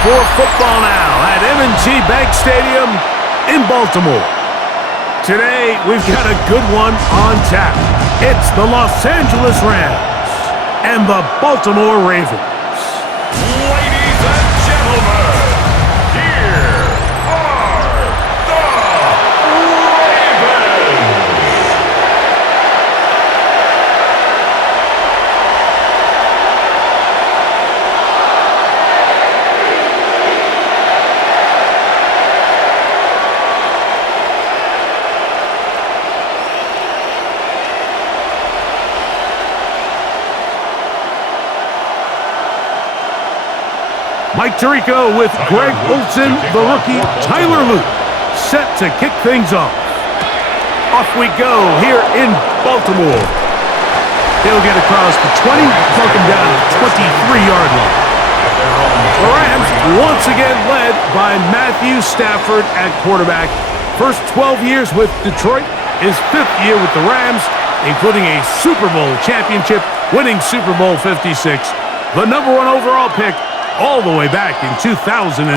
for football now at M&T Bank Stadium in Baltimore. Today, we've got a good one on tap. It's the Los Angeles Rams and the Baltimore Ravens. Ladies and gentlemen, here are the Ravens. Mike Tirico with Greg Olsen, the rookie Tyler Luke, set to kick things off. Off we go here in Baltimore. He'll get across the 20, poke him down at the 23-yard line. The Rams once again led by Matthew Stafford at quarterback. First 12 years with Detroit, his 5th year with the Rams, including a Super Bowl championship, winning Super Bowl 56, the #1 overall pick, all the way back in 2009.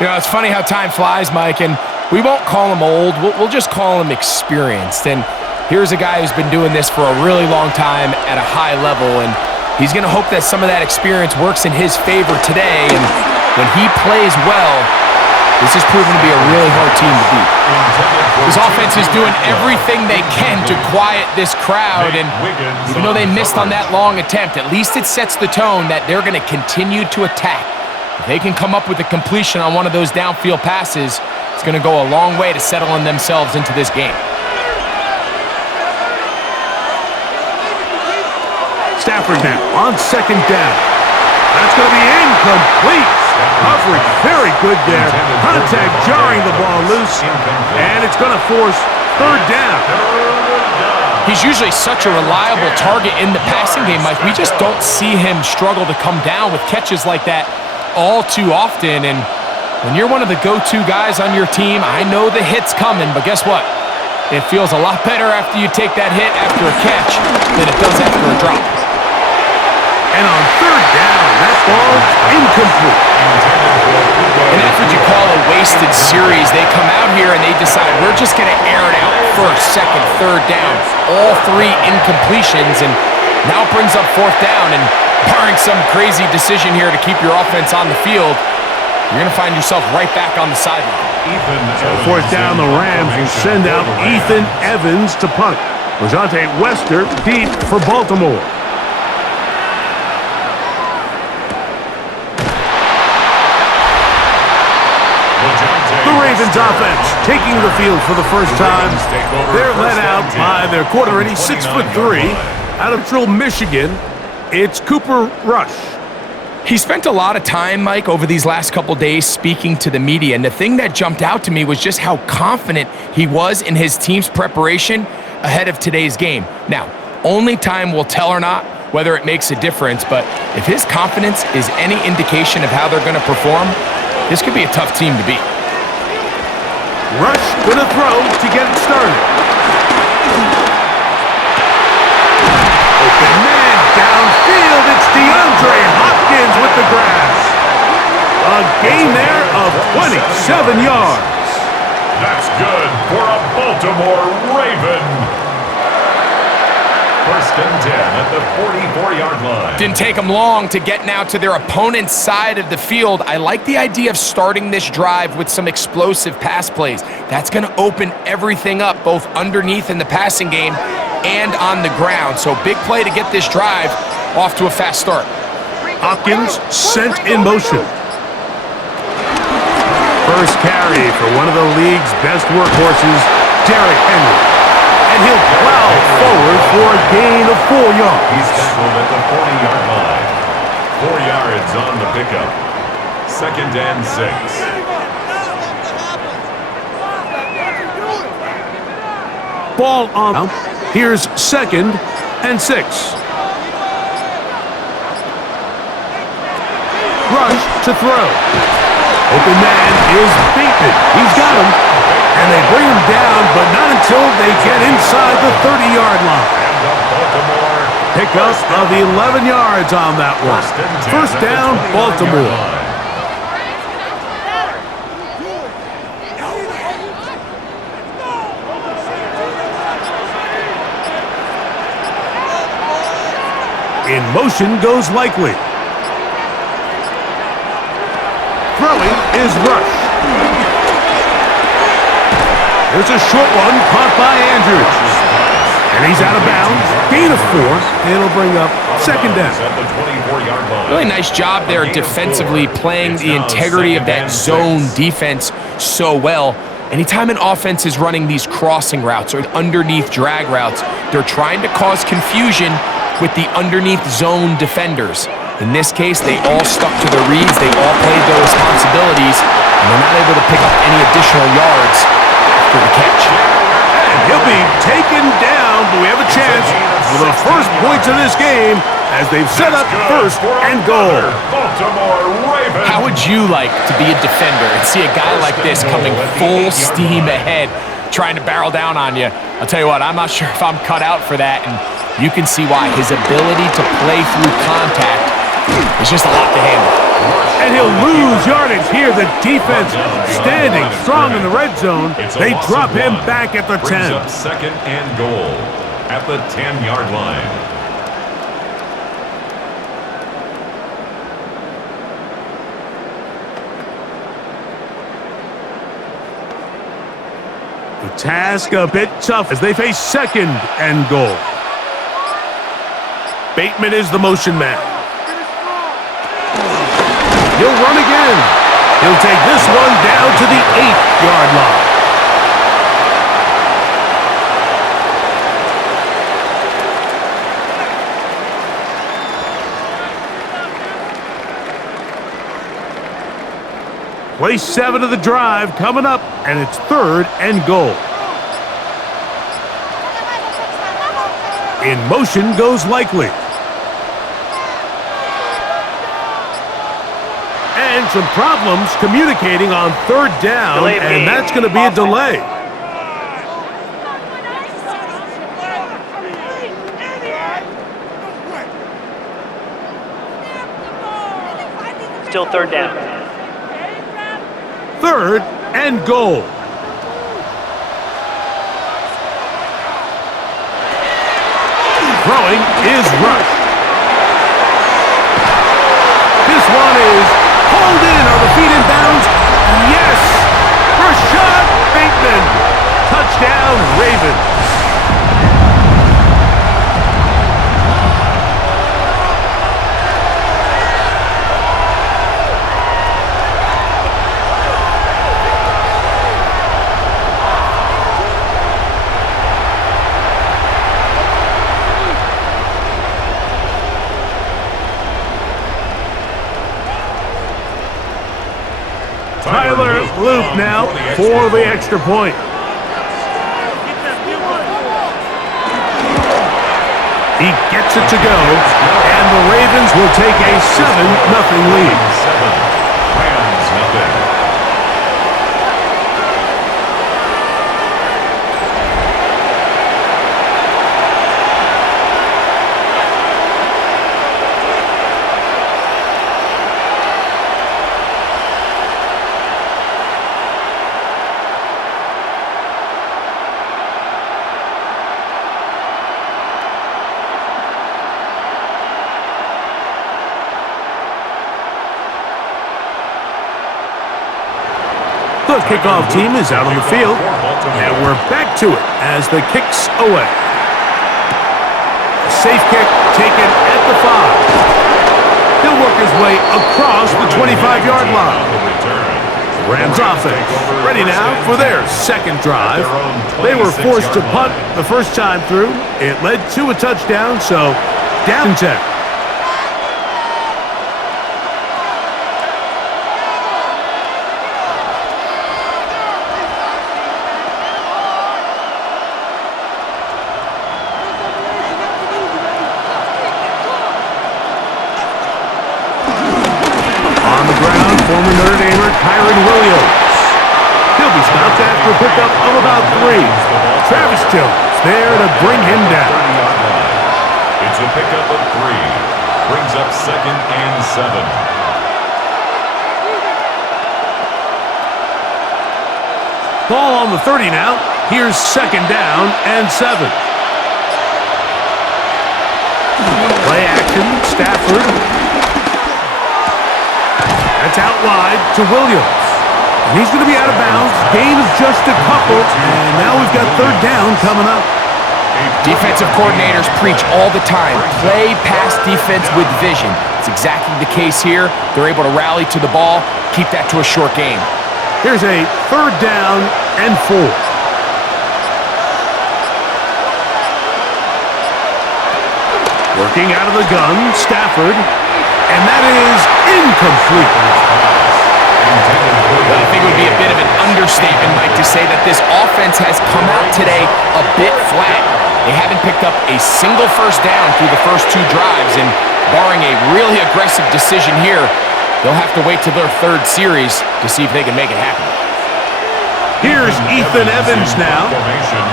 You know, it's funny how time flies, Mike, and we won't call him old. We'll just call him experienced. And here's a guy who's been doing this for a really long time at a high level, and he's going to hope that some of that experience works in his favor today. And when he plays well, this is proven to be a really hard team to beat. This offense is doing everything they can to quiet this crowd, and even though they missed on that long attempt, at least it sets the tone that they're going to continue to attack. If they can come up with a completion on one of those downfield passes, it's going to go a long way to settling themselves into this game. Stafford now on 2nd down. That's going to be incomplete. Coverage very good there. Contact jarring the ball loose, and it's going to force 3rd down. He's usually such a reliable target in the passing game, Mike. We just don't see him struggle to come down with catches like that all too often. And when you're one of the go-to guys on your team, I know the hit's coming, but guess what? It feels a lot better after you take that hit after a catch than it does after a drop. And on 3rd down, that ball's incomplete. And that's what you call a wasted series. They come out here and they decide, we're just going to air it out 1st, 2nd, 3rd down. All 3 incompletions, and now it brings up 4th down. And barring some crazy decision here to keep your offense on the field, you're going to find yourself right back on the sideline. So 4th down, the Rams will send out Ethan Evans to punt. Rajante Wester deep for Baltimore. The Ravens offense taking the field for the first time. They're led out by their quarter, and he's 6'3", out of Trill, Michigan. It's Cooper Rush. He spent a lot of time, Mike, over these last couple days speaking to the media, and the thing that jumped out to me was just how confident he was in his team's preparation ahead of today's game. Now, only time will tell or not whether it makes a difference, but if his confidence is any indication of how they're going to perform, this could be a tough team to beat. Rush gonna throw to get it started. Open man downfield. It's DeAndre Hopkins with the grab. A gain there of 27 yards. That's good for a Baltimore Raven. 1st and 10 at the 44-yard line. Didn't take them long to get now to their opponent's side of the field. I like the idea of starting this drive with some explosive pass plays. That's going to open everything up, both underneath in the passing game and on the ground. So big play to get this drive off to a fast start. Hopkins sent in motion. First carry for one of the league's best workhorses, Derrick Henry. And he'll plow forward for a gain of 4 yards. He's tackled at the 40-yard line. 4 yards on the pickup. 2nd and 6. Ball on. Here's 2nd and 6. Rush to throw. Open man is beaten. He's got him. And they bring him down, but not until they get inside the 30-yard line. Pickup of 11 yards on that one. 1st down, Baltimore. In motion goes likely. Throwing is Rush. There's a short one caught by Andrews. And he's out of bounds. Gain of 4. It'll bring up second down. Really nice job there defensively, playing the integrity of that zone defense so well. Anytime an offense is running these crossing routes or underneath drag routes, they're trying to cause confusion with the underneath zone defenders. In this case, they all stuck to their reads, they all played their responsibilities, and they're not able to pick up any additional yards after the catch. And he'll be taken down, but we have a chance for the first points of this game as they've set up first and goal. How would you like to be a defender and see a guy like this coming full steam ahead, trying to barrel down on you? I'll tell you what, I'm not sure if I'm cut out for that, and you can see why. His ability to play through contact is just a lot to handle. And he'll lose yardage here. The defense standing strong in the red zone. They drop him back at the 10. Brings up second and goal at the 10-yard line. The task a bit tough as they face second and goal. Bateman is the motion man. He'll run again. He'll take this one down to the 8-yard line. Play 7 of the drive coming up, and it's third and goal. In motion goes likely. And some problems communicating on third down, and that's going to be a delay. Still third down. Third and goal. Throwing is Rush. This one is pulled in. Are the feet in bounds? Yes! Rashad Bateman. Touchdown, Ravens. Tyler Loop now for the extra point. He gets it to go, and the Ravens will take a 7-0 lead. 7, Rams 0. The kickoff team is out on the field, and we're back to it as the kick's away. A safe kick taken at the 5. He'll work his way across the 25-yard line. Rams offense ready now for their second drive. They were forced to punt the first time through. It led to a touchdown, so down 10. Former Notre Damer Kyron Williams. He'll be stopped after a pickup of about 3. Travis Jones there to bring him down. It's a pickup of 3. Brings up second and 7. Ball on the 30 now. Here's second down and 7. Play action. Stafford. That's out wide to Williams. And he's going to be out of bounds. Gain of just a couple. And now we've got third down coming up. Defensive coordinators preach all the time, play pass defense with vision. It's exactly the case here. They're able to rally to the ball, keep that to a short game. Here's a third down and 4. Working out of the gun, Stafford. And that is incomplete. Well, I think it would be a bit of an understatement, Mike, to say that this offense has come out today a bit flat. They haven't picked up a single first down through the first 2 drives, and barring a really aggressive decision here, they'll have to wait till their third series to see if they can make it happen. Here's Ethan Evans now.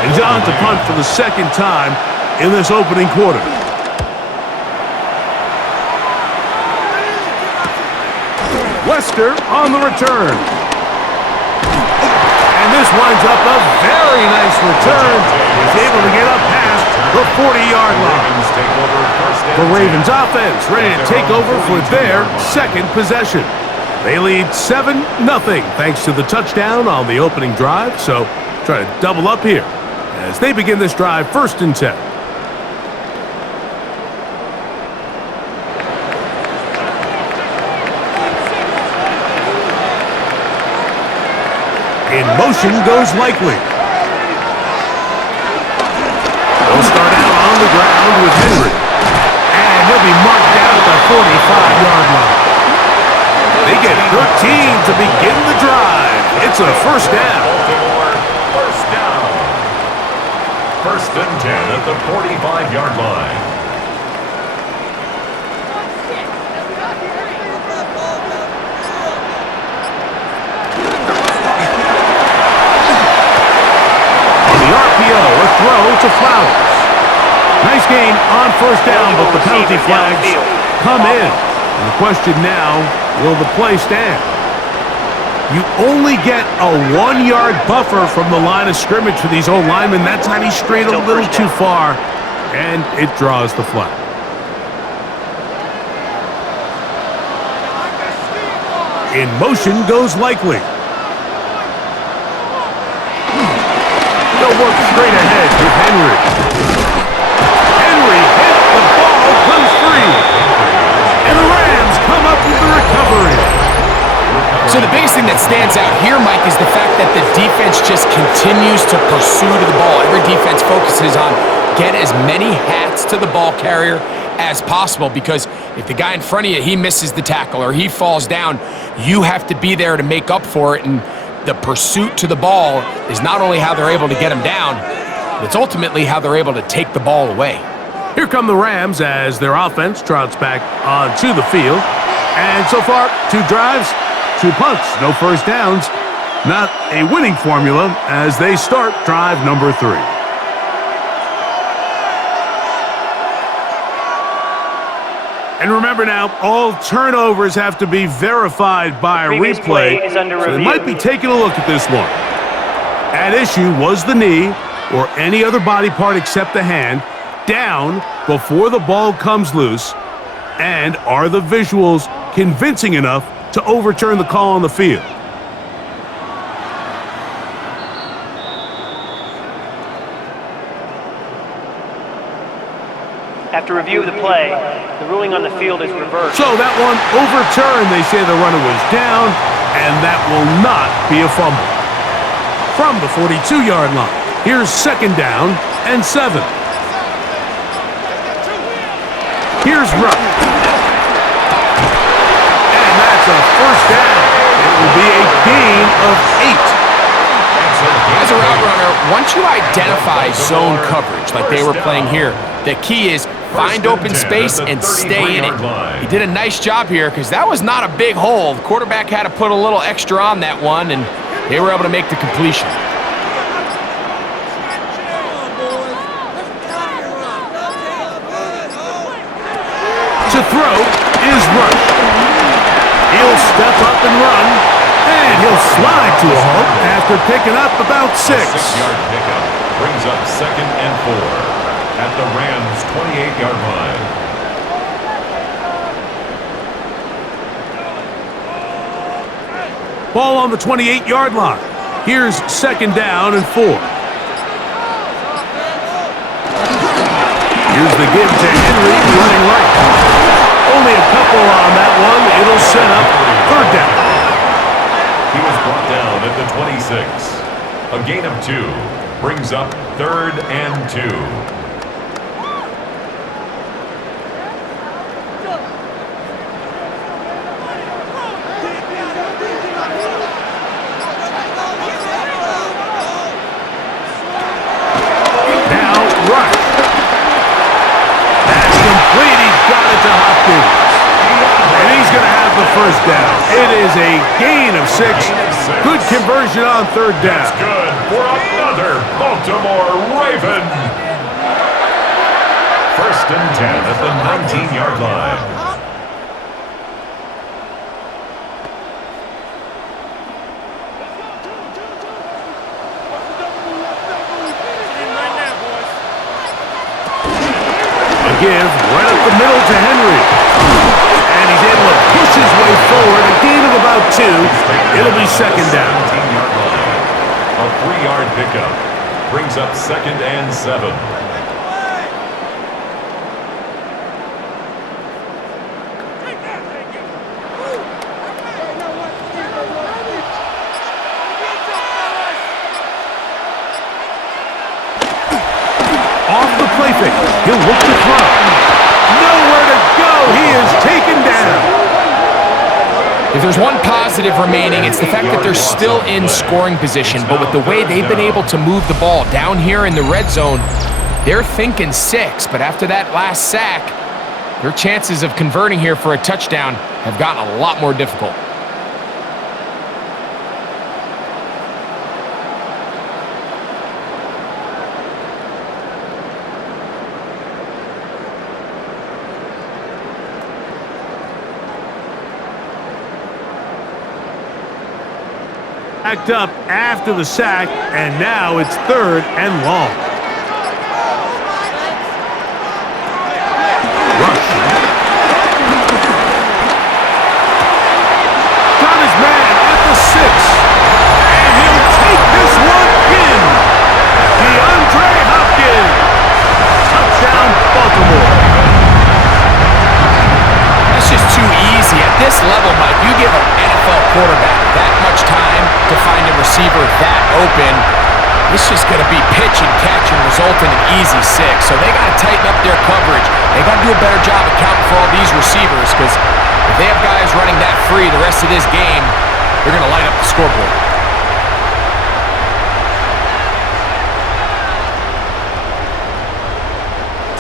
He's on to punt for the second time in this opening quarter. Lester on the return. And this winds up a very nice return. He's able to get up past the 40-yard line. The Ravens offense ready to take over for their second possession. They lead 7-0 thanks to the touchdown on the opening drive. So try to double up here as they begin this drive 1st and 10. In motion goes Likely. They'll start out on the ground with Henry. And he'll be marked down at the 45-yard line. They get 13 to begin the drive. It's a first down. First down. 1st and 10 at the 45-yard line. A throw to Flowers. Nice gain on first down, but the penalty flags come in. And the question now, will the play stand? You only get a 1-yard buffer from the line of scrimmage for these old linemen. That time he strayed a little too far, and it draws the flag. In motion goes Likely. They'll work straight ahead with Henry. Henry hit, the ball comes free. And the Rams come up with the recovery. So the biggest thing that stands out here, Mike, is the fact that the defense just continues to pursue to the ball. Every defense focuses on get as many hats to the ball carrier as possible, because if the guy in front of you, he misses the tackle or he falls down, you have to be there to make up for it. And the pursuit to the ball is not only how they're able to get him down, it's ultimately how they're able to take the ball away. Here come the Rams as their offense trots back onto the field. And so far, 2 drives, 2 punts, no first downs. Not a winning formula as they start drive number 3. And remember now, all turnovers have to be verified by a replay, so they might be taking a look at this one. At issue was the knee, or any other body part except the hand, down before the ball comes loose, and are the visuals convincing enough to overturn the call on the field? After review of the play, the ruling on the field is reversed. So that one overturned. They say the runner was down, and that will not be a fumble. From the 42-yard line, here's 2nd down and 7. Here's Rupp. And that's a first down. It will be a gain of 8. As a route runner, once you identify zone coverage like they were playing here, the key is find open space and stay in it. He did a nice job here because that was not a big hole. The quarterback had to put a little extra on that one, and they were able to make the completion. To throw is Rush. He'll step up and run, and he'll slide to a halt after picking up about 6. 6-yard pickup brings up 2nd and 4 at the Rams' 28-yard line. Ball on the 28-yard line. Here's second down and 4. Here's the give to Henry running right. Only a couple on that one. It'll set up third down. He was brought down at the 26. A gain of 2 brings up third and 2. First down. It is a gain of 6. Good conversion on third down. That's good for another Baltimore Raven. First and 10 at the 19-yard line. A give right up the middle to Henry. He's able to push his way forward. A gain of about 2. It'll be second down. 17-yard line. A 3-yard pickup brings up second and 7. Off the play fake. He'll look to throw. Nowhere to go. He is taken down. If there's one positive remaining, it's the fact that they're still in scoring position. But with the way they've been able to move the ball down here in the red zone, they're thinking 6. But after that last sack, their chances of converting here for a touchdown have gotten a lot more difficult. Backed up after the sack, and now it's third and long. Rush. Got his man at the 6. And he'll take this one in. DeAndre Hopkins. Touchdown, Baltimore. That's just too easy. At this level, Mike, you give an NFL quarterback that much time to find a receiver that open, it's just going to be pitch and catch and result in an easy 6. So they got to tighten up their coverage. They got to do a better job accounting for all these receivers, because if they have guys running that free the rest of this game, they're going to light up the scoreboard.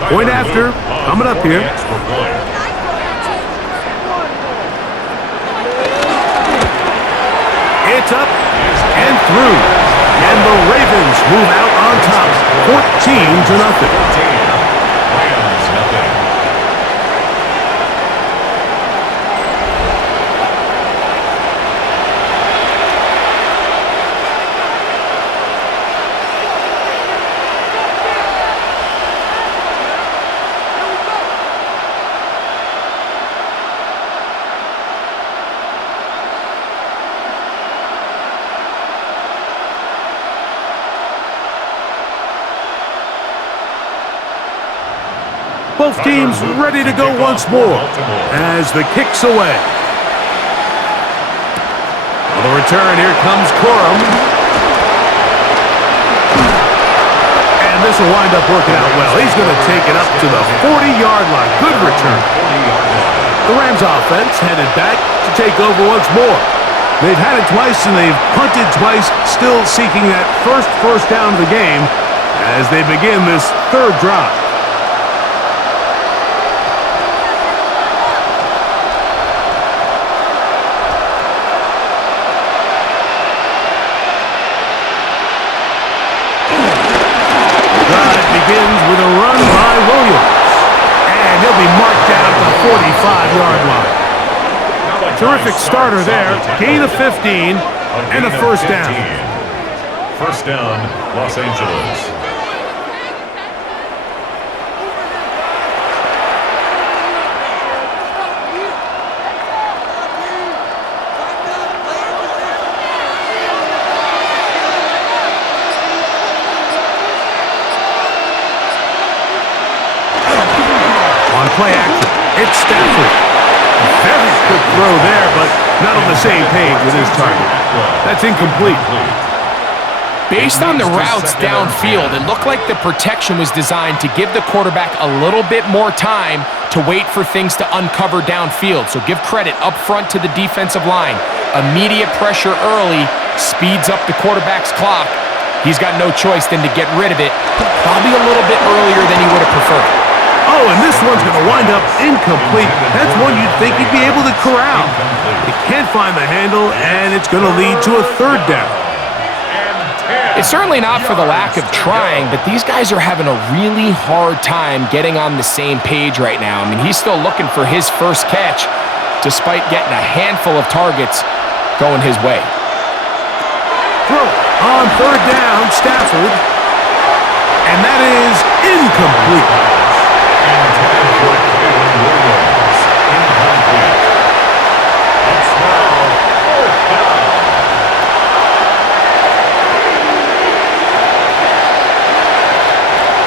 Point after, coming up here. It's up and through. And the Ravens move out on top, 14-0. Both teams ready to go once more as the kick's away. On the return, here comes Corum. And this will wind up working out well. He's going to take it up to the 40-yard line. Good return. The Rams offense headed back to take over once more. They've had it twice and they've punted twice, still seeking that first down of the game as they begin this third drive. Begins with a run by Williams. And he'll be marked down at the 45-yard line. Terrific starter there. Gain of 15 and a first down. First down, Los Angeles. play action. It's Stafford. Very quick throw there, but not on the same page with his target. That's incomplete. Based on the routes downfield, it looked like the protection was designed to give the quarterback a little bit more time to wait for things to uncover downfield. So give credit up front to the defensive line. Immediate pressure early speeds up the quarterback's clock. He's got no choice than to get rid of it, probably a little bit earlier than he would have preferred. Oh, and this one's going to wind up incomplete. That's one you'd think he'd be able to corral. He can't find the handle, and it's going to lead to a third down. It's certainly not for the lack of trying, but these guys are having a really hard time getting on the same page right now. I mean, he's still looking for his first catch, despite getting a handful of targets going his way. Throw on third down, Stafford. And that is incomplete.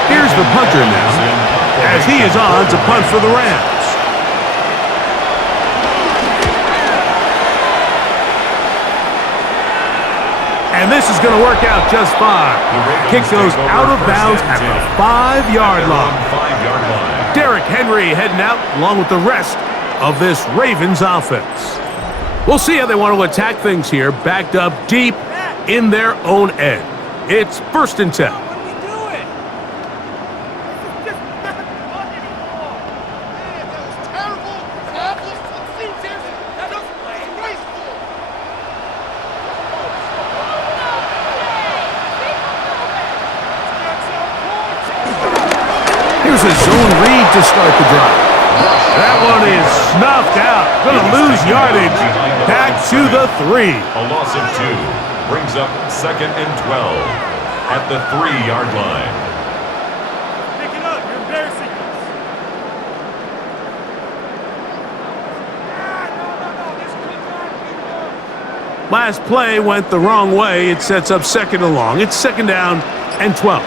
Here's the punter now, as he is on to punt for the Rams. And this is going to work out just fine. Kick goes out of bounds at the 5-yard line. Derrick Henry heading out along with the rest of this Ravens offense. We'll see how they want to attack things here, backed up deep in their own end. It's 1st and 10. Here's a zone read to start the drive. That one is snuffed out. Going to lose yardage. Back to the 3. A loss of 2 brings up 2nd and 12 at the 3-yard line. Pick it up. You're embarrassing us. Last play went the wrong way. It sets up 2nd and long. It's 2nd down and 12.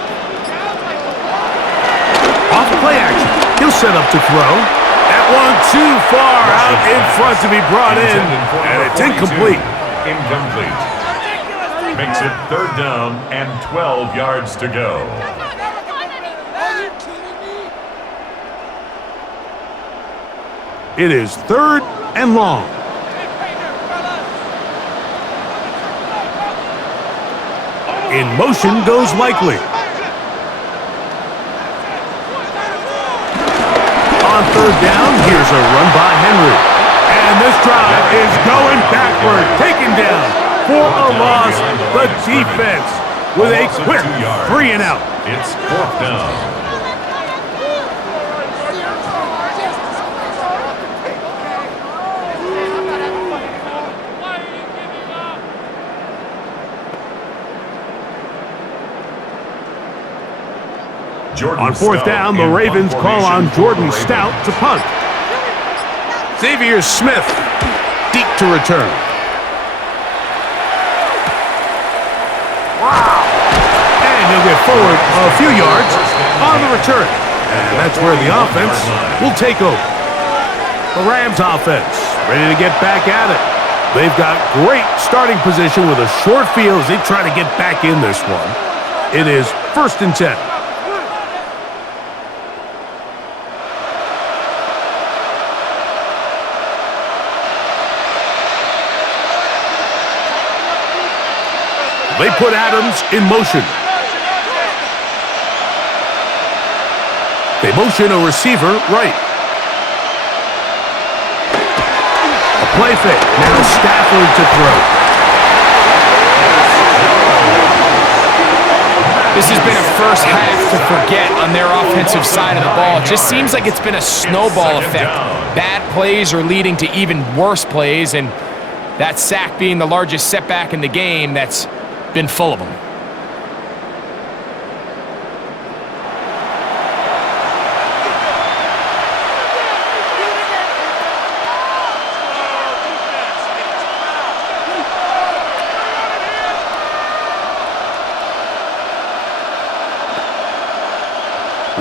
Off play action. He'll set up to throw. That one too far out in front to be brought in. And it's incomplete. Incomplete. Makes it 3rd down and 12 yards to go. It is 3rd and long. In motion goes Likely. On 3rd down, here's a run by Henry. And this drive is going backward, taken down for a loss. The defense with a quick 3 and out. It's 4th down. On 4th down, the Ravens call on Jordan Stout to punt. Xavier Smith deep to return. Wow! And he'll get forward a few yards on the return. And that's where the offense will take over. The Rams offense ready to get back at it. They've got great starting position with a short field as they try to get back in this one. It is 1st and 10. They put Adams in motion. They motion a receiver right. A play fake. Now Stafford to throw. This has been a first half to forget on their offensive side of the ball. It just seems like it's been a snowball effect. Bad plays are leading to even worse plays, and that sack being the largest setback in the game, that's been full of them.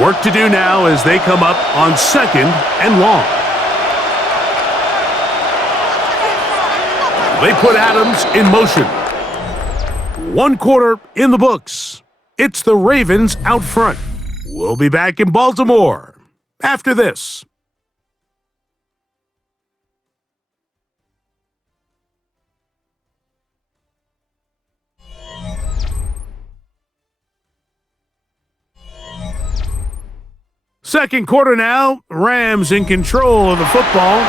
Work to do now as they come up on 2nd and long. They put Adams in motion. 1 quarter in the books. It's the Ravens out front. We'll be back in Baltimore after this. Second quarter now, Rams in control of the football.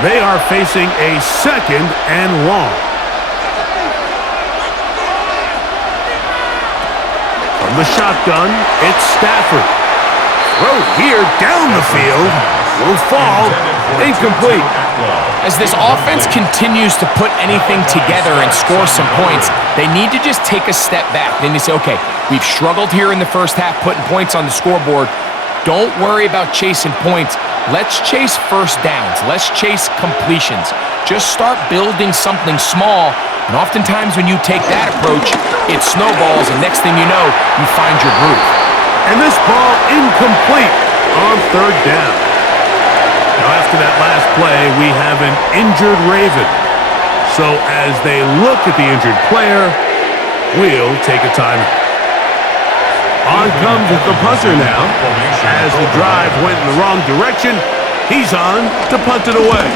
They are facing a 2nd and long. From the shotgun, it's Stafford. Throw here down the field. Will fall. Incomplete. As this offense continues to put anything together and score some points, they need to just take a step back. Then they say, okay, we've struggled here in the first half putting points on the scoreboard. Don't worry about chasing points. Let's chase first downs. Let's chase completions. Just start building something small, and oftentimes when you take that approach, it snowballs, and next thing you know, you find your groove. And this ball incomplete on 3rd down. Now after that last play, we have an injured Raven. So as they look at the injured player, we'll take a timeout. On comes the punter now. As the drive went in the wrong direction, he's on to punt it away.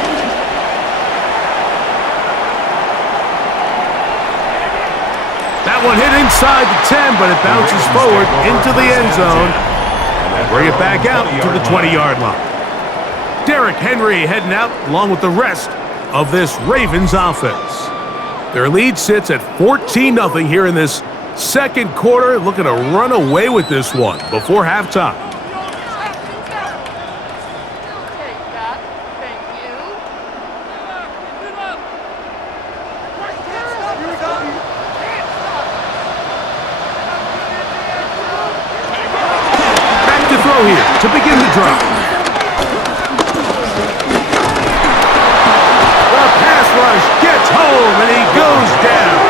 That one hit inside the 10, but it bounces forward into the end zone. And bring it back out to the 20-yard line. Derrick Henry heading out along with the rest of this Ravens offense. Their lead sits at 14-0 here in this second quarter, looking to run away with this one before halftime. Back to throw here to begin the drive. The pass rush gets home and he goes down.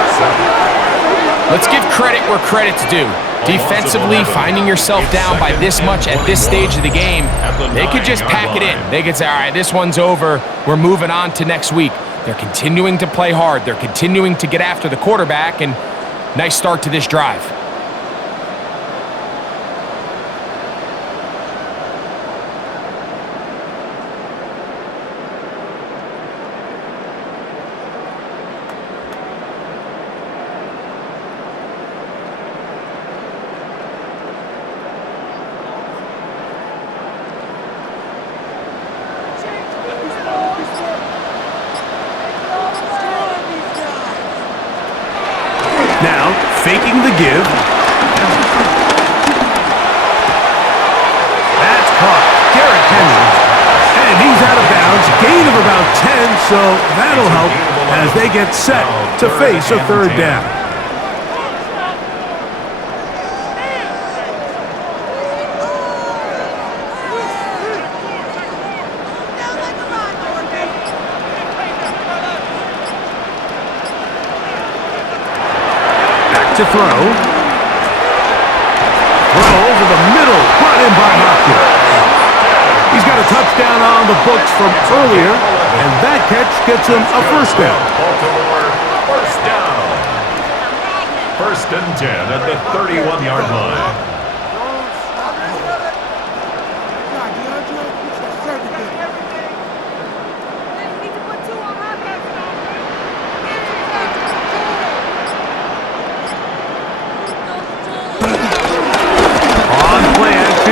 Let's give credit where credit's due. Defensively, finding yourself down by this much at this stage of the game, they could just pack it in. They could say, all right, this one's over. We're moving on to next week. They're continuing to play hard. They're continuing to get after the quarterback, and nice start to this drive. Now, faking the give. That's caught. Derrick Henry. And he's out of bounds. Gain of about 10, so that'll help as they get set to face a 3rd down. To throw. Throw over the middle, brought in by Hopkins. He's got a touchdown on the books from earlier, and that catch gets him a 1st down. Baltimore, 1st down. 1st and 10 at the 31-yard line.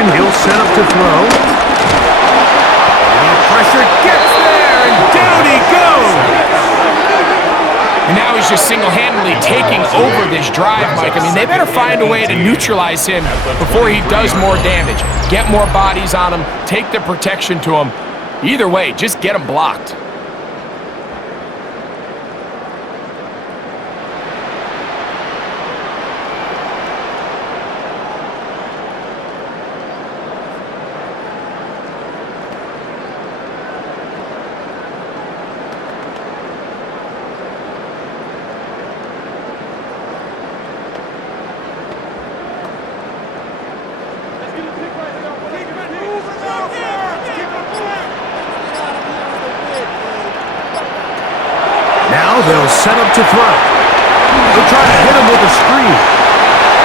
He'll set up to throw. And pressure gets there, and down he goes. And now he's just single-handedly taking over this drive, Mike. I mean, they better find a way to neutralize him before he does more damage. Get more bodies on him, take the protection to him. Either way, just get him blocked. they'll set up to throw. They'll try to hit him with a screen.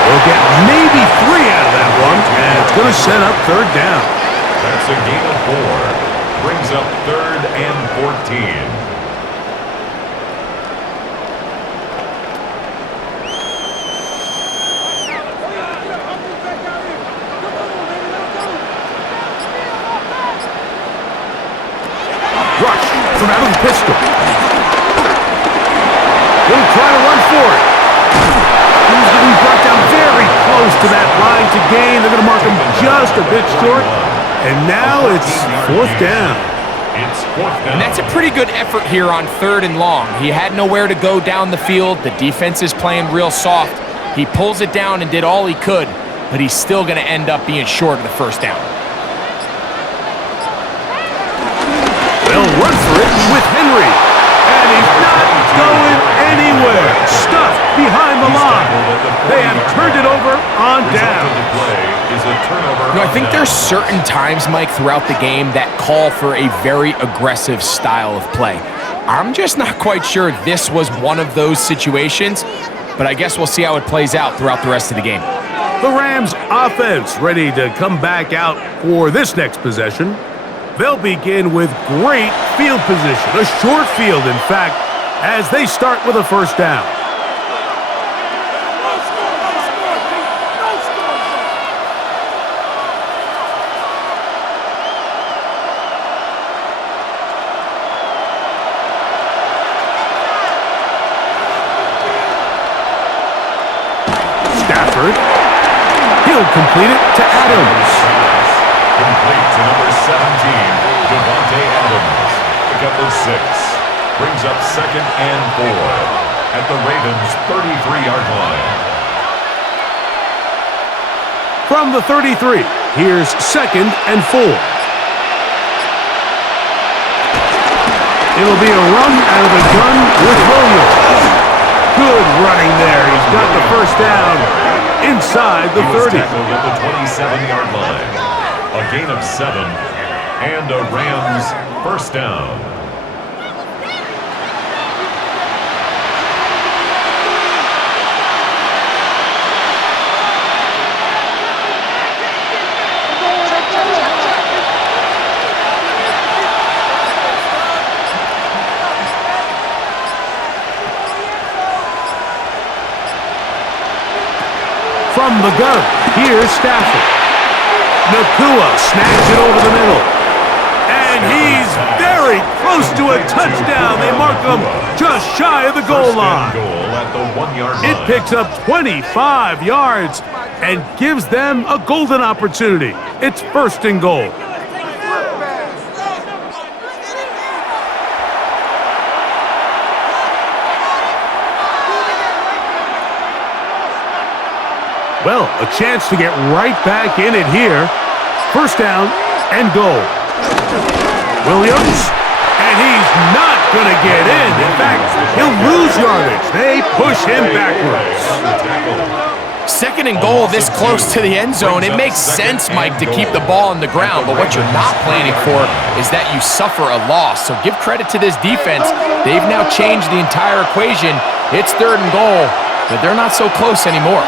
They'll get maybe 3 out of that one, and it's going to set up third down. That's a gain of 4. Brings up 3rd and 14. Rush from out of the pistol. He'll try to run for it. He's going to be brought down very close to that line to gain. They're going to mark him just a bit short. And now it's 4th down. It's 4th down. And that's a pretty good effort here on 3rd and long. He had nowhere to go down the field. The defense is playing real soft. He pulls it down and did all he could, but he's still going to end up being short of the 1st down. They'll run for it with Henry. And he's not going anywhere. Stuffed behind the line. They have turned it over on down. I think there's certain times, Mike, throughout the game that call for a very aggressive style of play. I'm just not quite sure this was one of those situations, but I guess we'll see how it plays out throughout the rest of the game. The Rams offense ready to come back out for this next possession. They'll begin with great field position, a short field, in fact, as they start with a 1st down. Stafford, he'll complete it to Adams. Complete to number 17, Devontae Adams. Pick up his 6. Brings up 2nd and 4 at the Ravens' 33-yard line. From the 33, here's 2nd and 4. It'll be a run out of the gun with Williams. Good running there. He's got the 1st down inside the 30. He was tackled at the 27-yard line. A gain of 7 and a Rams 1st down. From the gun, here's Stafford. Nakua snags it over the middle. And he's very close to a touchdown. They mark him just shy of the goal line. At the 1-yard line. It picks up 25 yards and gives them a golden opportunity. It's 1st and goal. Well, a chance to get right back in it here. 1st down and goal. Williams, and he's not going to get in. In fact, he'll lose yardage. They push him backwards. 2nd and goal this close to the end zone. It makes sense, Mike, to keep the ball on the ground, but what you're not planning for is that you suffer a loss. So give credit to this defense. They've now changed the entire equation. It's 3rd and goal, but they're not so close anymore.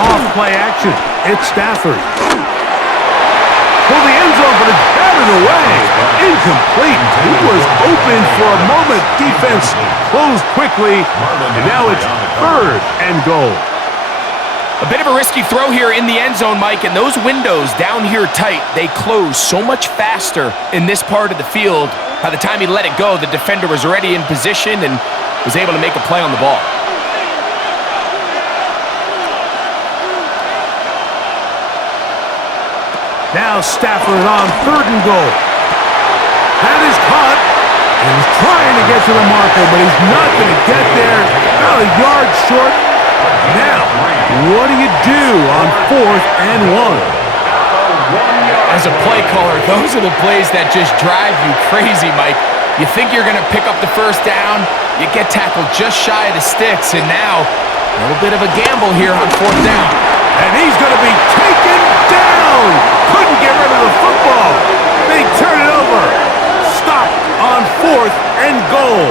Off play action. It's Stafford. Pull the end zone, but it's batted away. Incomplete. He was open for a moment. Defense closed quickly, and now it's 3rd and goal. A bit of a risky throw here in the end zone, Mike, and those windows down here tight, they close so much faster in this part of the field. By the time he let it go, the defender was already in position and was able to make a play on the ball. Now Stafford on 3rd and goal. That is caught. And he's trying to get to the marker, but he's not going to get there. About a yard short. Now, what do you do on 4th and 1? As a play caller, those are the plays that just drive you crazy, Mike. You think you're going to pick up the 1st down, you get tackled just shy of the sticks, and now a little bit of a gamble here on 4th down. And he's going to be taken down. Couldn't get rid of the football. They turn it over. Stop on 4th and goal.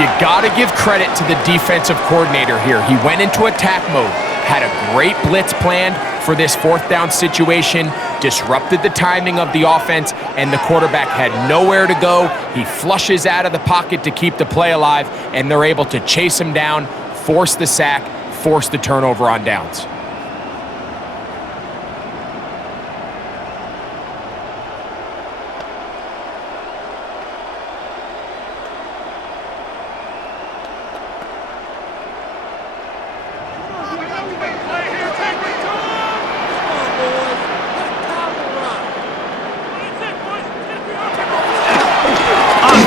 You got to give credit to the defensive coordinator here. He went into attack mode, had a great blitz planned for this 4th down situation, disrupted the timing of the offense, and the quarterback had nowhere to go. He flushes out of the pocket to keep the play alive, and they're able to chase him down, force the sack, force the turnover on downs.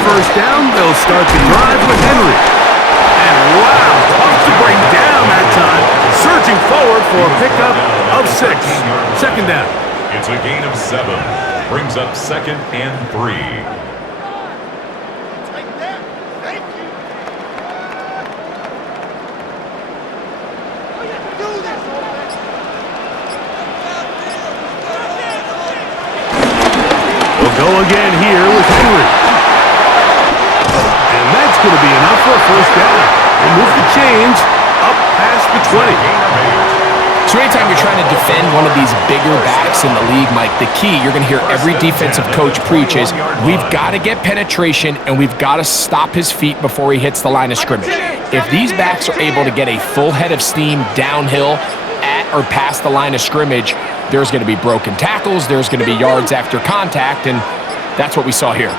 First down, they'll start the drive with Henry. And wow, tough to bring down that time. Surging forward for a pickup of 6. Second down. It's a gain of 7. Brings up 2nd and 3. We'll go again here with Henry. That's going to be enough for a first down. We'll move the chains up past the 20. So anytime you're trying to defend one of these bigger backs in the league, Mike, the key you're going to hear every defensive coach preach is we've got to get penetration and we've got to stop his feet before he hits the line of scrimmage. If these backs are able to get a full head of steam downhill at or past the line of scrimmage, there's going to be broken tackles, there's going to be yards after contact, and that's what we saw here.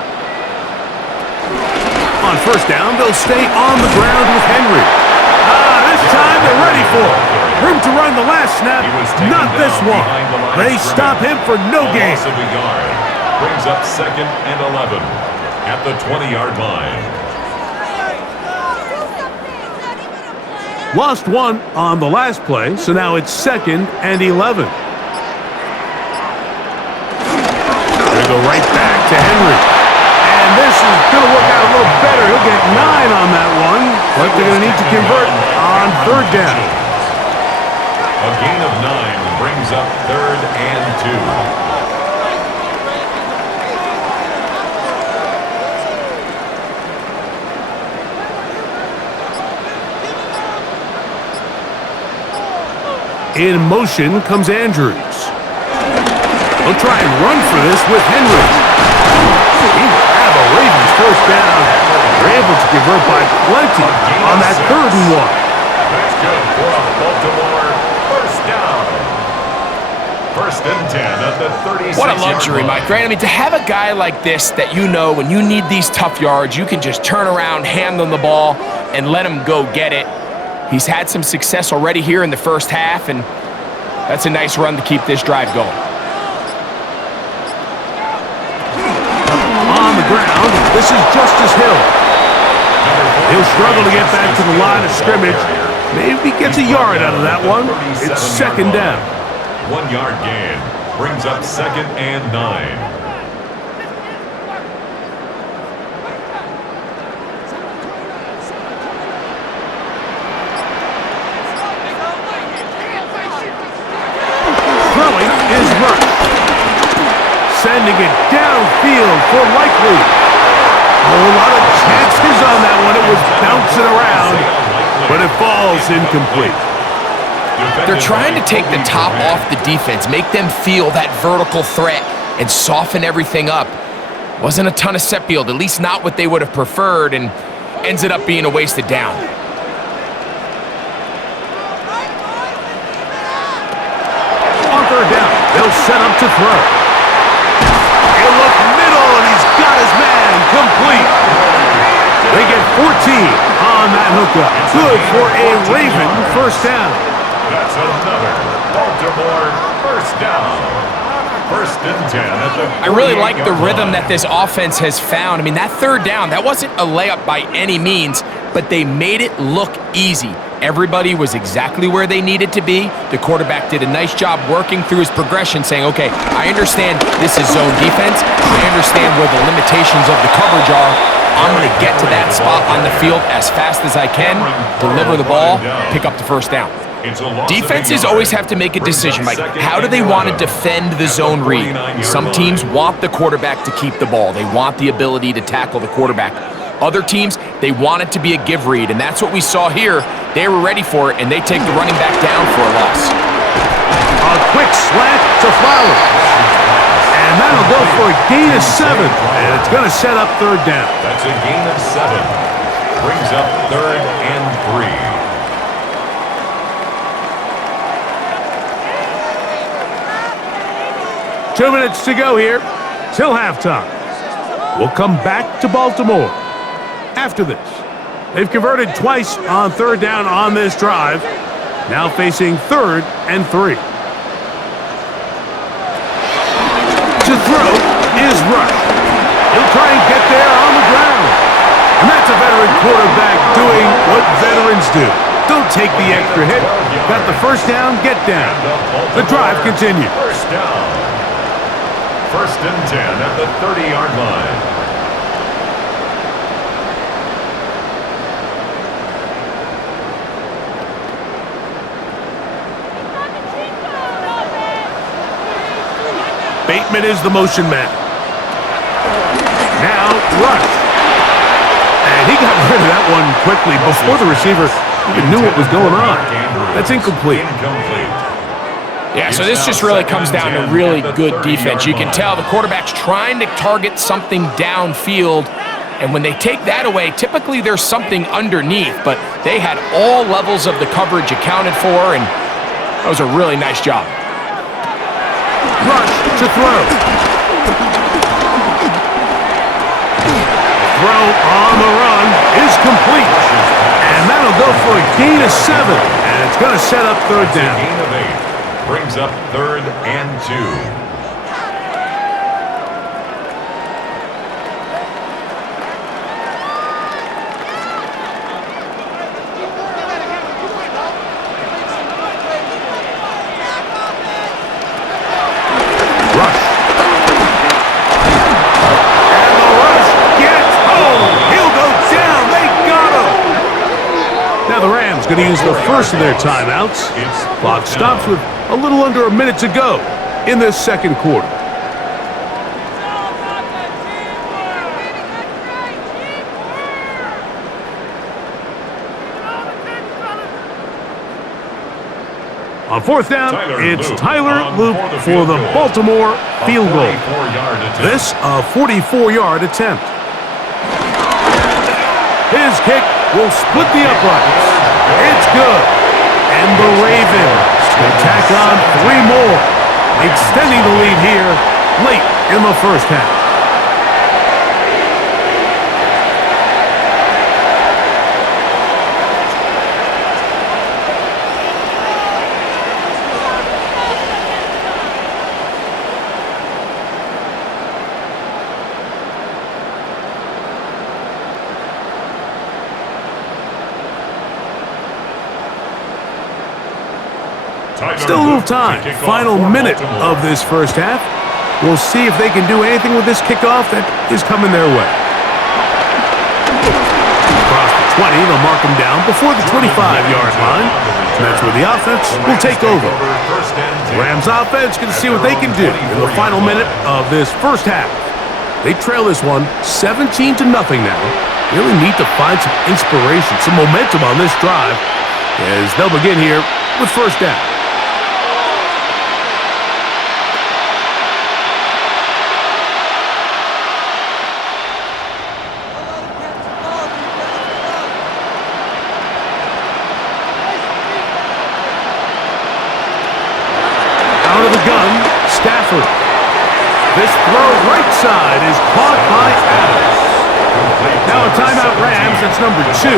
On first down, they'll stay on the ground with Henry. This time they're ready for it. Room to run the last snap, not this one. They stop him for no gain. Brings up 2nd and 11 at the 20-yard line. Lost 1 on the last play, so now it's 2nd and 11. They go right back to Henry. And this is going to work out a little better. He'll get 9 on that one, but they're going to need to convert on 3rd down. A gain of 9 brings up 3rd and 2. In motion comes Andrews. He'll try and run for this with Henry. He will have a Ravens first down. They're able to convert by plenty on that 3rd and 1. That's good for a Baltimore first down. 1st and 10 at the 36. What a luxury, Mike, right? I mean, to have a guy like this that you know when you need these tough yards, you can just turn around, hand them the ball, and let him go get it. He's had some success already here in the first half, and that's a nice run to keep this drive going. On the ground, this is Justice Hill. He'll struggle to get back to the line of scrimmage. Maybe gets a yard out of that one. It's 2nd down. 1 yard gain brings up 2nd and 9. Throwing is Rush. Sending it downfield for Likely. A whole lot of chances on that one. It was bouncing around, but it falls incomplete. They're trying to take the top off the defense, make them feel that vertical threat, and soften everything up. Wasn't a ton of set field, at least not what they would have preferred, and ends it up being a wasted down. On 3rd down, they'll set up to throw. He'll look middle, and he's got his man complete. They get 14 on that hookup. Good for a Raven first down. That's another Baltimore first down. 1st and 10 at the 40-yard line. I really like the rhythm that this offense has found. I mean, that 3rd down, that wasn't a layup by any means, but they made it look easy. Everybody was exactly where they needed to be. The quarterback did a nice job working through his progression, saying, okay, I understand this is zone defense. I understand where the limitations of the coverage are. I'm going to get to that spot on the field as fast as I can, deliver the ball, pick up the first down. It's a loss of 8 Defenses yards. always have to make a decision, Mike. How do they want to defend the zone read? Some teams want the quarterback to keep the ball. They want the ability to tackle the quarterback. Other teams, they want it to be a give read, and that's what we saw here. They were ready for it, and they take the running back down for a loss. A quick slant to Flowers. And that'll go for a gain of 7. And it's going to set up third down. That's a gain of 7. Brings up 3rd and 3. 2 minutes to go here till halftime. We'll come back to Baltimore after this. They've converted twice on third down on this drive. Now facing 3rd and 3. To throw is Rush. He'll try and get there on the ground. And that's a veteran quarterback doing what veterans do. Don't take the extra hit. Got the first down, get down. The drive continues. First down. 1st and 10 at the 30-yard line. Bateman is the motion man. Now Rush. And he got rid of that one quickly before the receiver even knew what was going on. That's incomplete. Yeah, so this just really comes down to really good defense. You can tell the quarterback's trying to target something downfield, and when they take that away, typically there's something underneath, but they had all levels of the coverage accounted for, and that was a really nice job. Rush to throw. Throw on the run is complete. And that'll go for a gain of 7. And it's going to set up third down. Gain of 8. Brings up 3rd and 2. Going to use the first of their timeouts. Clock stops with a little under a minute to go in this second quarter. On 4th down, it's Tyler Loop for the Baltimore field goal. This a 44-yard attempt. His kick will split the uprights. It's good. And the Ravens will tack on 3 more, extending the lead here late in the first half. Still a little time. Final minute of this first half. We'll see if they can do anything with this kickoff that is coming their way. Across the 20, they'll mark them down before the 25-yard line. And that's where the offense will take over. The Rams offense going to see what they can do in the final minute of this first half. They trail this one 17-0 now. Really need to find some inspiration, some momentum on this drive as they'll begin here with first down. Out of the gun, Stafford. This throw right side is caught by Adams. Now a timeout Rams, that's number 2,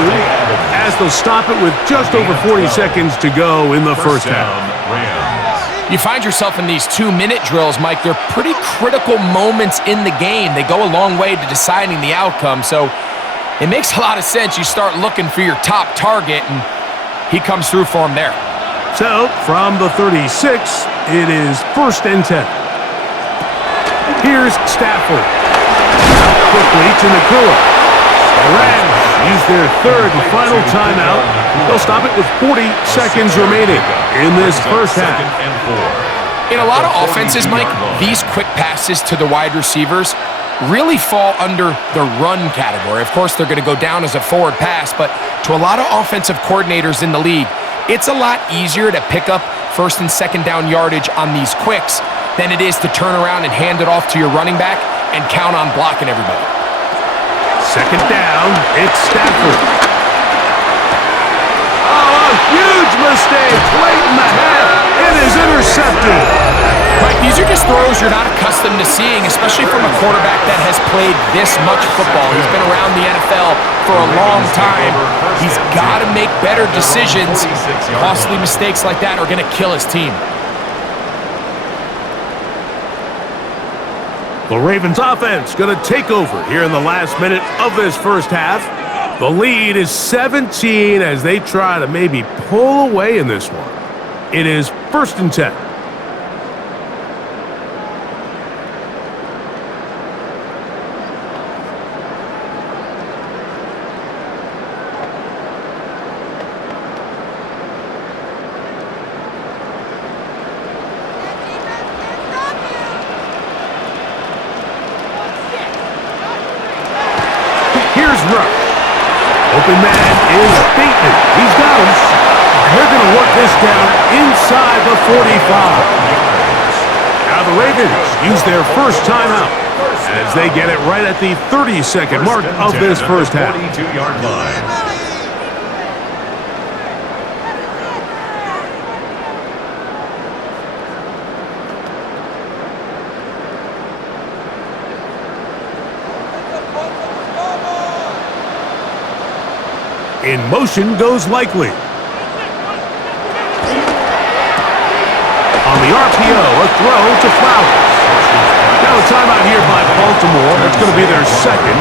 as they'll stop it with just over 40 seconds to go in the first half. You find yourself in these 2-minute drills, Mike. They're pretty critical moments in the game. They go a long way to deciding the outcome, so it makes a lot of sense. You start looking for your top target, and he comes through for him there. So, from the 36, it is 1st and 10. Here's Stafford. Quickly to Nakua. The Rams use their third and final timeout. They'll stop it with 40 seconds remaining in this first half. In a lot of offenses, Mike, these quick passes to the wide receivers really fall under the run category. Of course, they're going to go down as a forward pass, but to a lot of offensive coordinators in the league, it's a lot easier to pick up first and second down yardage on these quicks than it is to turn around and hand it off to your running back and count on blocking everybody. Second down, it's Stafford. Oh, a huge mistake late in the half. It is intercepted. Mike, these are just throws you're not accustomed to seeing, especially from a quarterback that has played this much football. He's been around the NFL for a long time. He's got to make better decisions. Costly mistakes like that are going to kill his team. The Ravens offense going to take over here in the last minute of this first half. The lead is 17 as they try to maybe pull away in this one. It is 1st and 10. Here's Rush. Open man is Bateman. He's got him. They're going to work this down inside the 45. Now the Ravens use their first timeout as they get it right at the 30-second mark of this first half. 42-yard line. In motion goes Likely. On the RPO, a throw to Flowers. Now a timeout here by Baltimore. That's going to be their second.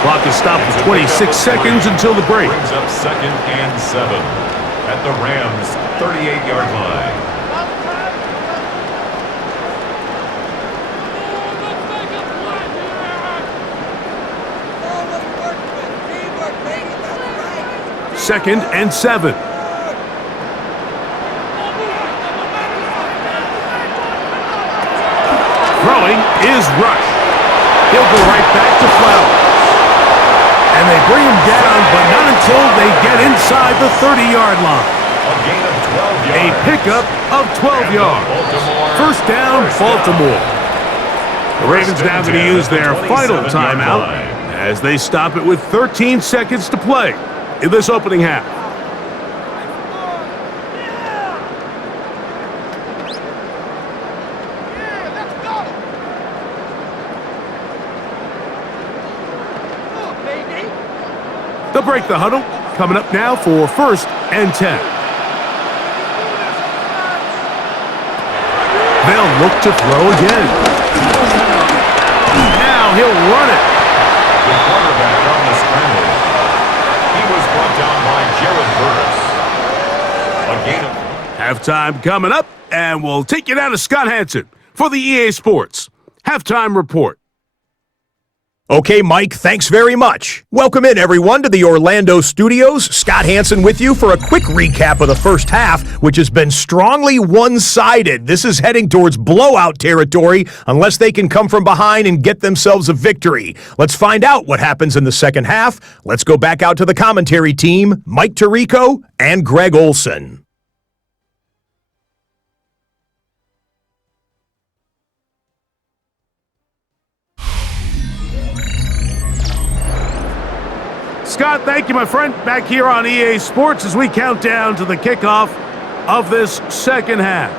Clock is stopped for 26 seconds until the break. Brings up 2nd and 7 at the Rams' 38-yard line. Second and 7. Throwing is Rush. He'll go right back to Flowers. And they bring him down, but not until they get inside the 30-yard line. A gain of 12 yards. A pickup of 12 yards. First down, Baltimore. The Ravens now going to use their final timeout as they stop it with 13 seconds to play in this opening half. They'll break the huddle. Coming up now for 1st and 10. They'll look to throw again. Now he'll run it. The quarterback on the scramble. He was brought down by Jared Curtis. A gain of... Halftime coming up, and we'll take you down to Scott Hansen for the EA Sports Halftime Report. Okay, Mike, thanks very much. Welcome in, everyone, to the Orlando studios. Scott Hansen with you for a quick recap of the first half, which has been strongly one-sided. This is heading towards blowout territory unless they can come from behind and get themselves a victory. Let's find out what happens in the second half. Let's go back out to the commentary team, Mike Tirico and Greg Olson. Scott, thank you, my friend. Back here on EA Sports as we count down to the kickoff of this second half.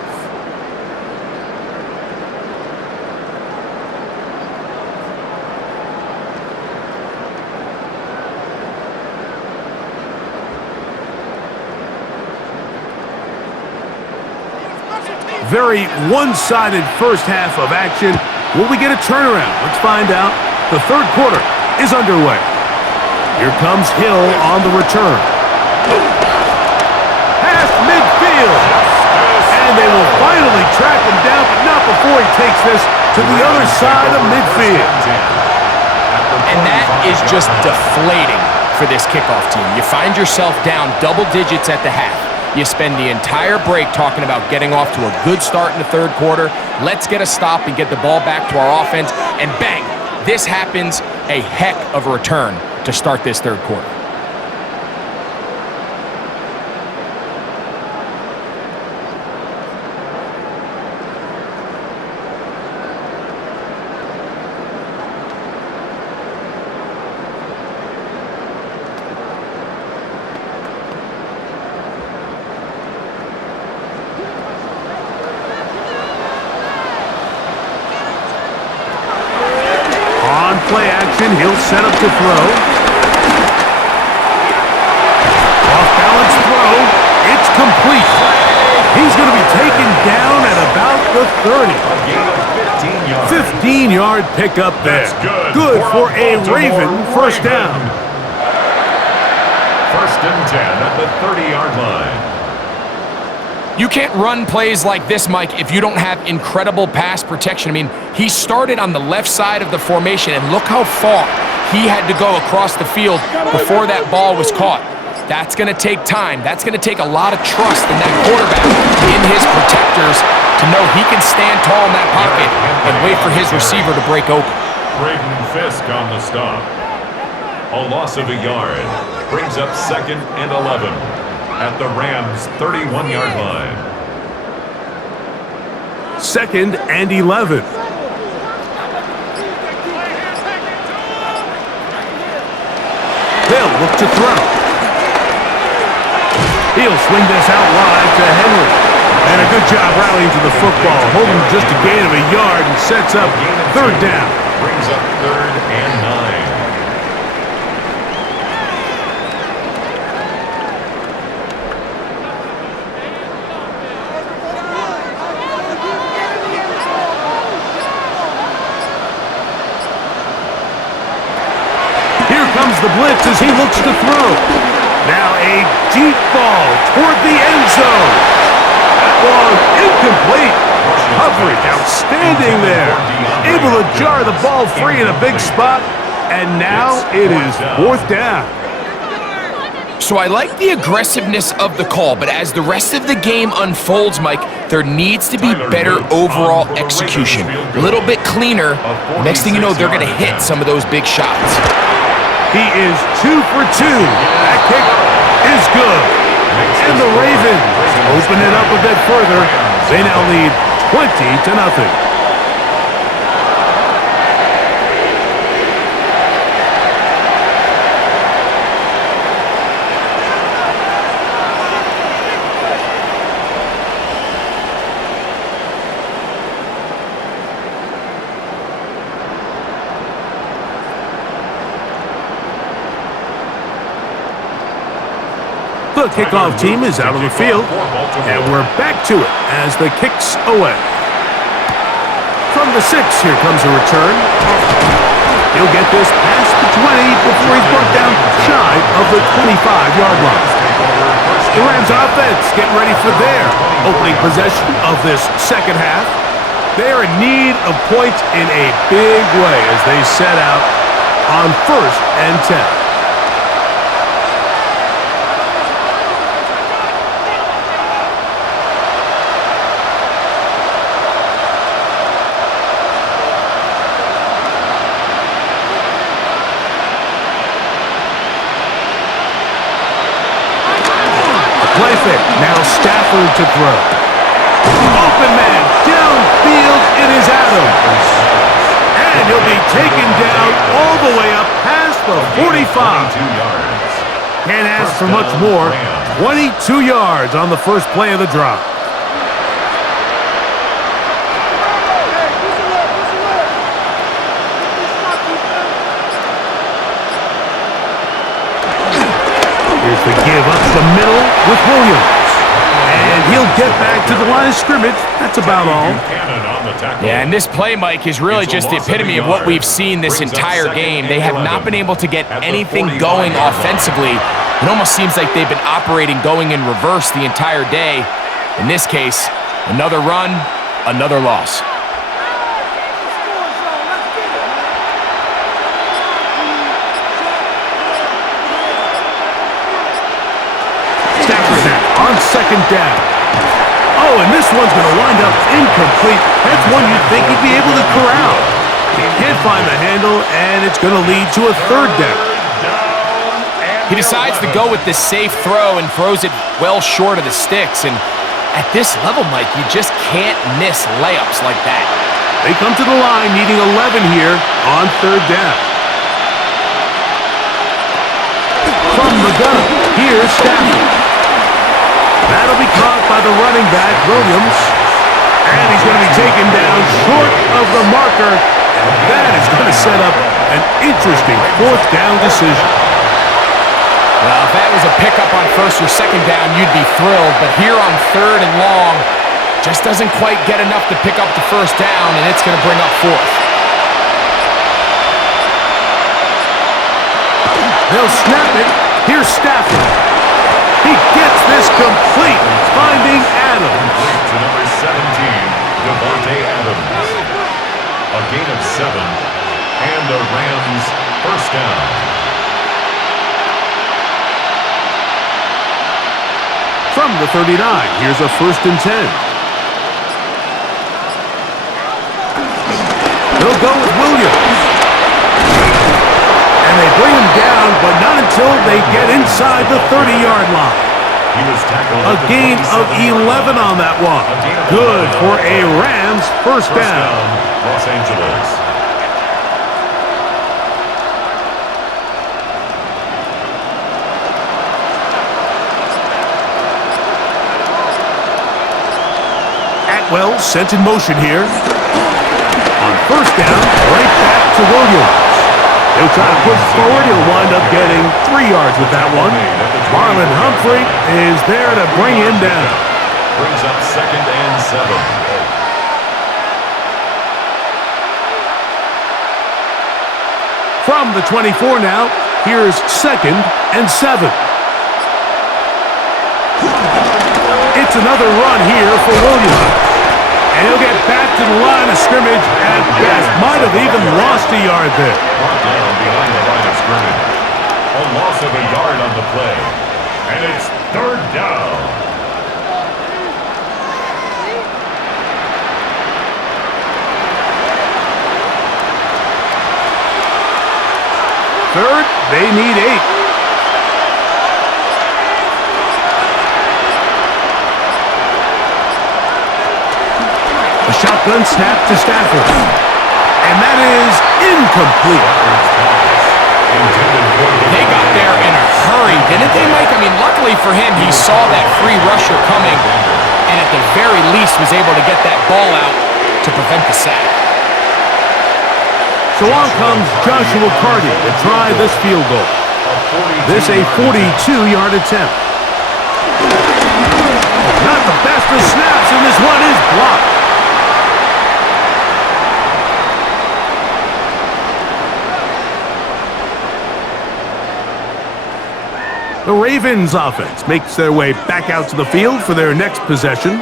Very one-sided first half of action. Will we get a turnaround? Let's find out. The third quarter is underway. Here comes Hill on the return. Past midfield. And they will finally track him down, but not before he takes this to the other side of midfield. And that is just deflating for this kickoff team. You find yourself down double digits at the half. You spend the entire break talking about getting off to a good start in the third quarter. Let's get a stop and get the ball back to our offense. And bang, this happens. A heck of a return to start this third quarter. Play action, he'll set up to throw. Off-balance throw, it's complete. He's going to be taken down at about the 30. A gain of 15 yards. 15-yard pickup there. That's Good for a Raven first down. First and 10 at the 30-yard line. You can't run plays like this, Mike, if you don't have incredible pass protection. I mean, he started on the left side of the formation, and look how far he had to go across the field before that ball was caught. That's going to take time. That's going to take a lot of trust in that quarterback, in his protectors, to know he can stand tall in that pocket and wait for his receiver to break open. Braden Fisk on the stop. A loss of a yard brings up second and 11. At the Rams' 31-yard line. Second and 11. They'll look to throw. He'll swing this out wide to Henry. And a good job rallying to the football, holding just a gain of a yard and sets up third down. Brings up third and 9. Comes the blitz as he looks to throw. Now a deep ball toward the end zone. That was incomplete. Coverage outstanding there. Able to jar the ball free in a big spot. And now it is fourth down. So I like the aggressiveness of the call, but as the rest of the game unfolds, Mike, there needs to be better overall execution. A little bit cleaner. Next thing you know, they're going to hit some of those big shots. He is 2 for 2. That kick is good. And the Ravens open it up a bit further. They now lead 20-0. The kickoff team is out on the field, and we're back to it as the kick's away. From the 6, here comes a return. He'll get this past the 20 before he's brought down shy of the 25-yard line. The Rams offense getting ready for their opening possession of this second half. They're in need of points in a big way as they set out on first and 10. Play fake. Now Stafford to throw. Open man. Downfield. It is Adams. And he'll be taken down all the way up past the 45. Can't ask for much more. 22 yards on the first play of the drive. Here's the give up the middle with Williams. And he'll get back to the line of scrimmage. That's about all. Yeah, and this play, Mike, is really just the epitome of what we've seen this entire game. They have not been able to get anything going offensively. It almost seems like they've been operating going in reverse the entire day. In this case, another run, another loss. second down. Oh, and this one's going to wind up incomplete. That's one you'd think he'd be able to corral. He can't find the handle, and it's going to lead to a third down. He decides to go with this safe throw and throws it well short of the sticks. And at this level, Mike, you just can't miss layups like that. They come to the line needing 11 here on third down. From the gun, here's Stafford. That'll be caught by the running back, Williams. And he's going to be taken down short of the marker. And that is going to set up an interesting fourth down decision. Well, if that was a pickup on first or second down, you'd be thrilled. But here on third and long, just doesn't quite get enough to pick up the first down, and it's going to bring up fourth. They'll snap it. Here's Stafford. He gets this complete, finding Adams. To number 17, Devontae Adams. A gain of 7, and the Rams first down. From the 39, here's a 1st and 10. They'll go with Williams. And they bring him down, but not until they get inside the 30-yard line. He was tackled A gain of 11 on that one. Good for a Rams first down. Los Angeles. Atwell sent in motion here. On first down, right back to Williams. He'll try to push forward. He'll wind up getting 3 yards with that one. Marlon Humphrey is there to bring him down. Brings up 2nd and 7. From the 24 now, here's 2nd and 7. It's another run here for Williams. And he'll get back to the line of scrimmage at best. Might have even lost a yard there. Brought down behind the line of scrimmage. A loss of a yard on the play. And it's third down. Third, they need 8. A shotgun snap to Stafford. And that is incomplete. They got there in a hurry, didn't they, Mike? I mean, luckily for him, he saw that free rusher coming and at the very least was able to get that ball out to prevent the sack. So on comes Joshua Carty to try this field goal. This a 42-yard attempt. Not the best of snaps, and this one is blocked. The Ravens offense makes their way back out to the field for their next possession.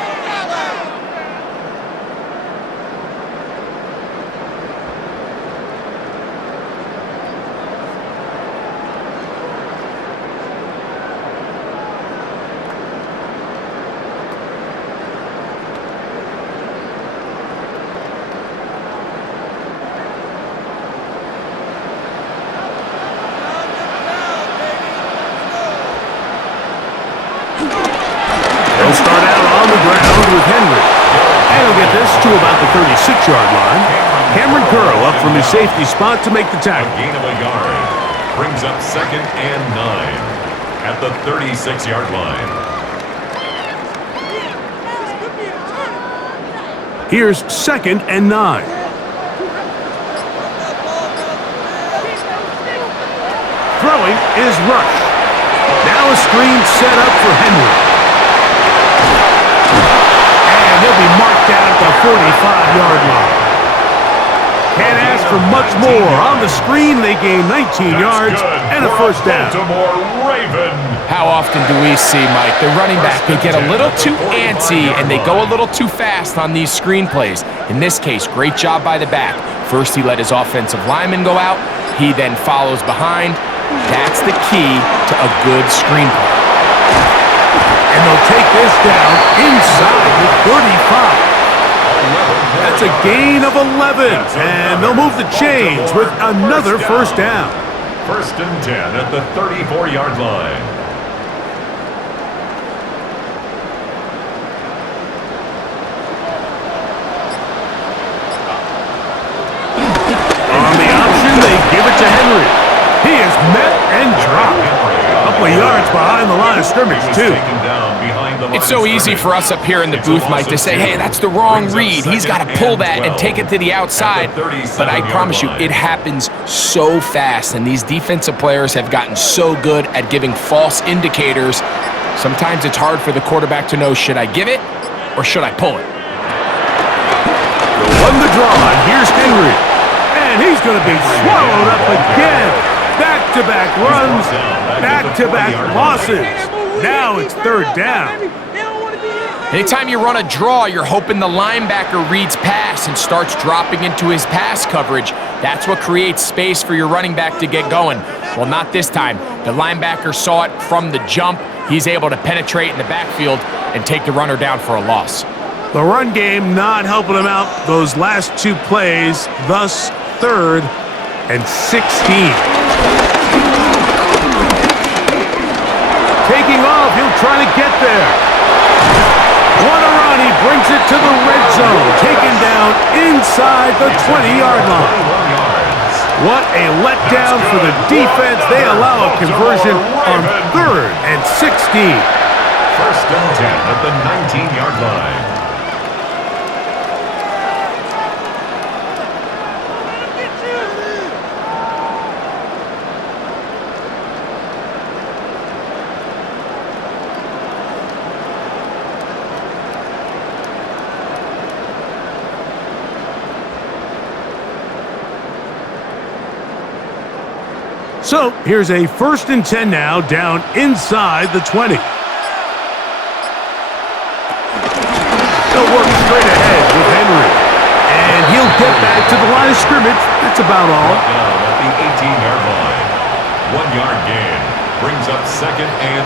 To about the 36-yard line. Cameron Curl up from his safety spot to make the tackle. A gain of a yard. Brings up 2nd and 9 at the 36-yard line. Here's 2nd and 9. Throwing is Rush. Now a screen set up for Henry. And he'll be marked down at the 45-yard line. Can't ask for much more. On the screen, they gain 19 yards and a first down. Baltimore Raven. How often do we see, Mike, the running back, they get a little too antsy and they go a little too fast on these screen plays. In this case, great job by the back. First, he let his offensive lineman go out. He then follows behind. That's the key to a good screen play. And they'll take this down inside the 35. That's a gain of 11, and they'll move the chains with another first down. First and 10 at the 34-yard line. On the option, they give it to Henry. He is met and dropped. A couple of yards behind the line of scrimmage, too. It's so easy for us up here in the booth, Mike, to say, hey, that's the wrong read. He's got to pull that and take it to the outside. But I promise you, it happens so fast, and these defensive players have gotten so good at giving false indicators. Sometimes it's hard for the quarterback to know, should I give it or should I pull it? They'll run the draw, and here's Henry. And he's going to be swallowed up again. Back-to-back runs, back-to-back losses. Now it's third down. Anytime you run a draw, you're hoping the linebacker reads pass and starts dropping into his pass coverage. That's what creates space for your running back to get going. Well, not this time. The linebacker saw it from the jump. He's able to penetrate in the backfield and take the runner down for a loss. The run game not helping him out those last two plays, thus third and 16. Taking off, he'll try to get there. What a run, he brings it to the red zone, taken down inside the 20-yard line. What a letdown for the defense. They allow a conversion on third and 16. First and 10 at the 19-yard line. So here's a first and 10 now, down inside the 20. They'll work straight ahead with Henry. And he'll get back to the line of scrimmage. That's about all. Down at the 18-yard line. 1-yard gain brings up second and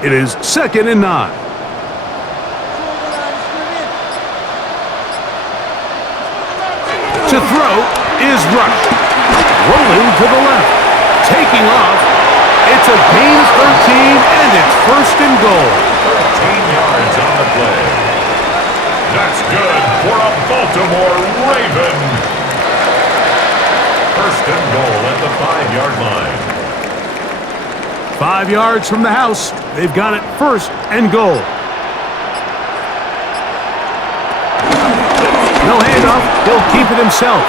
9. It is second and 9. To throw is Rush. Rolling to the left. Taking off. It's a gain of 13, and it's first and goal. 13 yards on the play. That's good for a Baltimore Raven. First and goal at the 5-yard line. 5 yards from the house. They've got it first and goal. No handoff. He'll keep it himself.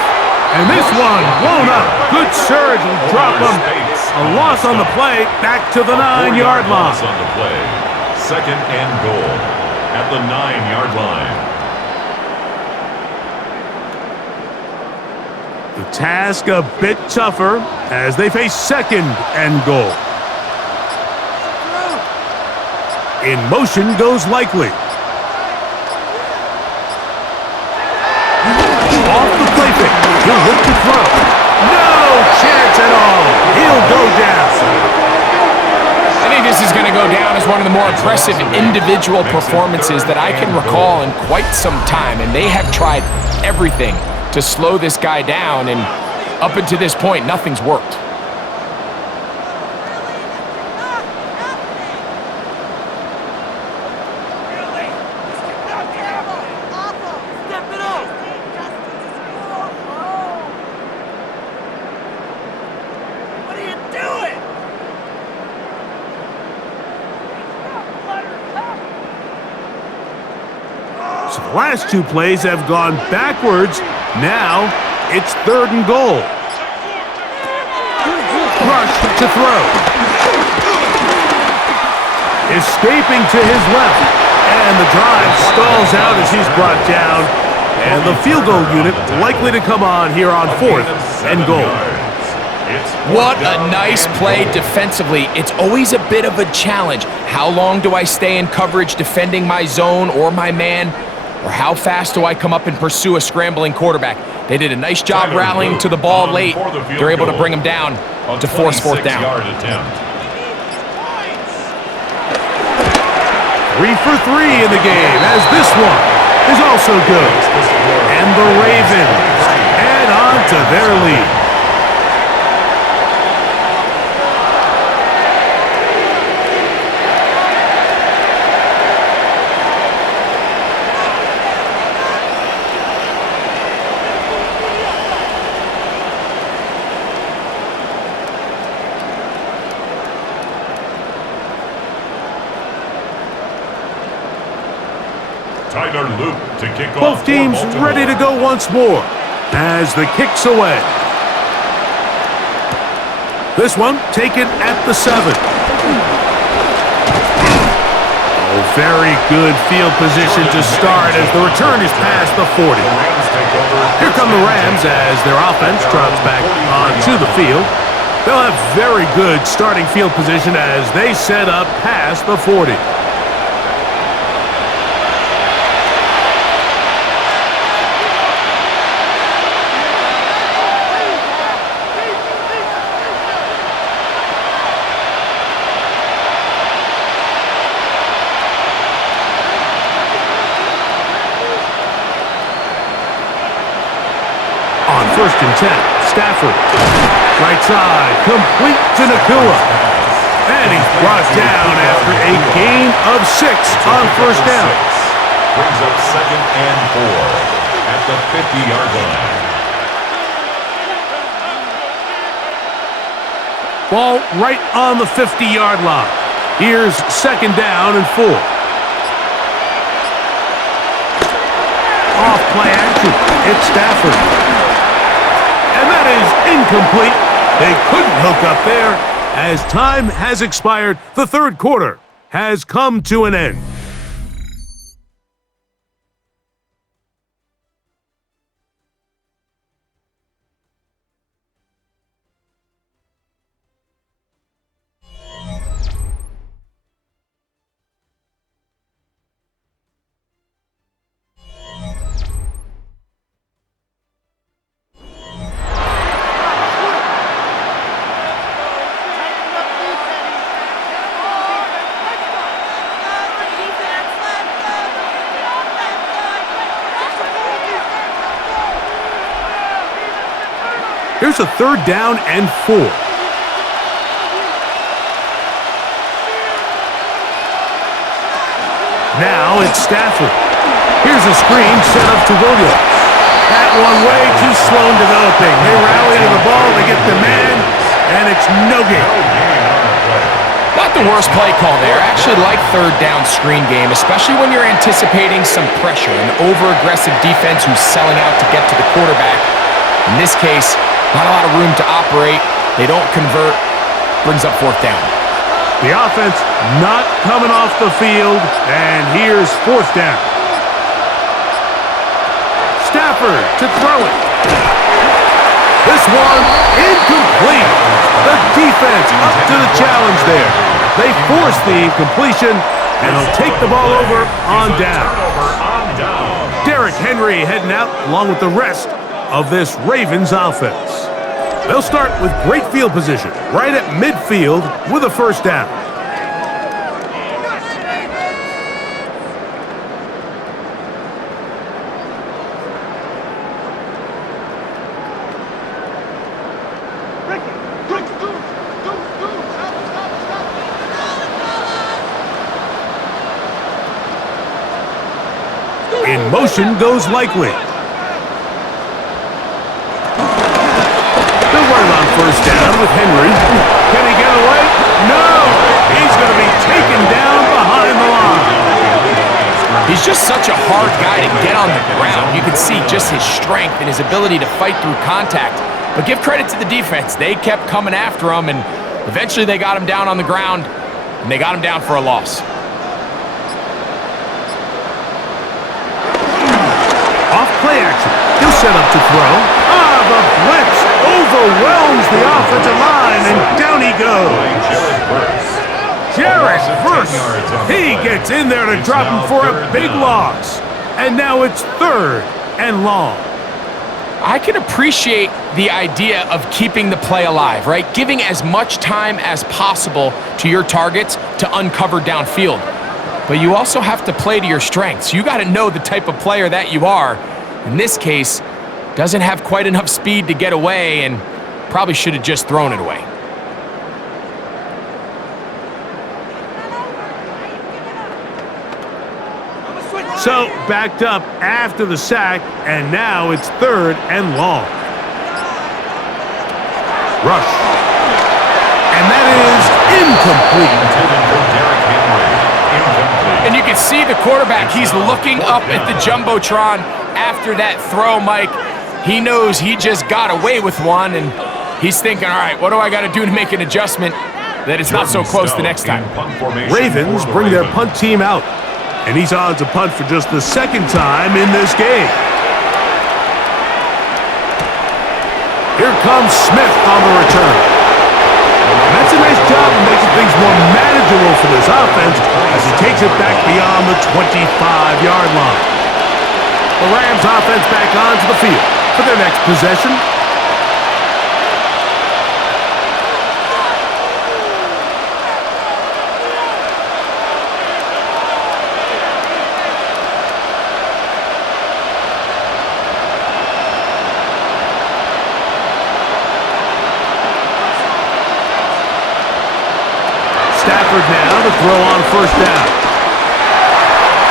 And this one blown up. Good surge will drop him. A loss on the play. Back to the 9-yard line. Loss on the play. Second and goal at the 9-yard line. The task a bit tougher as they face second and goal. In motion goes Likely. Off the play fake. He'll look to throw. No chance at all. He'll go down. I think this is going to go down as one of the more impressive individual performances that I can recall in quite some time. And they have tried everything to slow this guy down. And up until this point, nothing's worked. So the last two plays have gone backwards. Now it's third and goal. Rush to throw. Escaping to his left. And the drive stalls out as he's brought down. And the field goal unit likely to come on here on fourth and goal. What a nice play defensively. It's always a bit of a challenge. How long do I stay in coverage defending my zone or my man? or how fast do I come up and pursue a scrambling quarterback? They did a nice job rallying to the ball late. They're able to bring him down to force fourth down. 3 for 3 in the game, as this one is also good. And the Ravens add on to their lead. Both teams ready to go once more as the kick's away. This one taken at the 7. Oh, very good field position to start as the return is past the 40. Here come the Rams as their offense trots back onto the field. They'll have very good starting field position as they set up past the 40. First and 10, Stafford. Right side, complete to Nakua. And he's brought down after a gain of 6 on first down. Brings up 2nd and 4 at the 50-yard line. Ball right on the 50-yard line. Here's 2nd down and 4. Off play action, it's Stafford. And that is incomplete. They couldn't hook up there as time has expired. The third quarter has come to an end. Here's a 3rd down and 4. Now it's Stafford. Here's a screen set up to Williams. That one way too slow in developing. They rally to the ball, they get the man, and it's no gain. Not the worst play call there. I actually like 3rd down screen game, especially when you're anticipating some pressure, an over-aggressive defense who's selling out to get to the quarterback. In this case, not a lot of room to operate. They don't convert. Brings up 4th down. The offense not coming off the field, and here's 4th down. Stafford to throw it. This one incomplete. The defense up to the challenge there. They force the incompletion, and they'll take the ball over on down. Derrick Henry heading out along with the rest of this Ravens offense. They'll start with great field position right at midfield with a 1st down. In motion goes Likely. First down with Henry. Can he get away? No! He's going to be taken down behind the line. He's just such a hard guy to get on the ground. You can see just his strength and his ability to fight through contact. But give credit to the defense. They kept coming after him, and eventually they got him down on the ground, and they got him down for a loss. Off play action. He'll set up to throw. The blitz overwhelms the offensive line, and down he goes. Jared Verse. He gets in there to drop him for a big loss. And now it's 3rd and long. I can appreciate the idea of keeping the play alive, right? Giving as much time as possible to your targets to uncover downfield. But you also have to play to your strengths. You got to know the type of player that you are. In this case, doesn't have quite enough speed to get away and probably should have just thrown it away. So backed up after the sack, and now it's 3rd and long. Rush. And that is incomplete. And you can see the quarterback, he's looking up at the Jumbotron after that throw, Mike. He knows he just got away with one, and he's thinking, all right, what do I got to do to make an adjustment that it's not so close the next time? Ravens bring their punt team out. And he's on to punt for just the 2nd time in this game. Here comes Smith on the return. And that's a nice job of making things more manageable for this offense as he takes it back beyond the 25-yard line. The Rams offense back onto the field for their next possession. Now to throw on 1st down.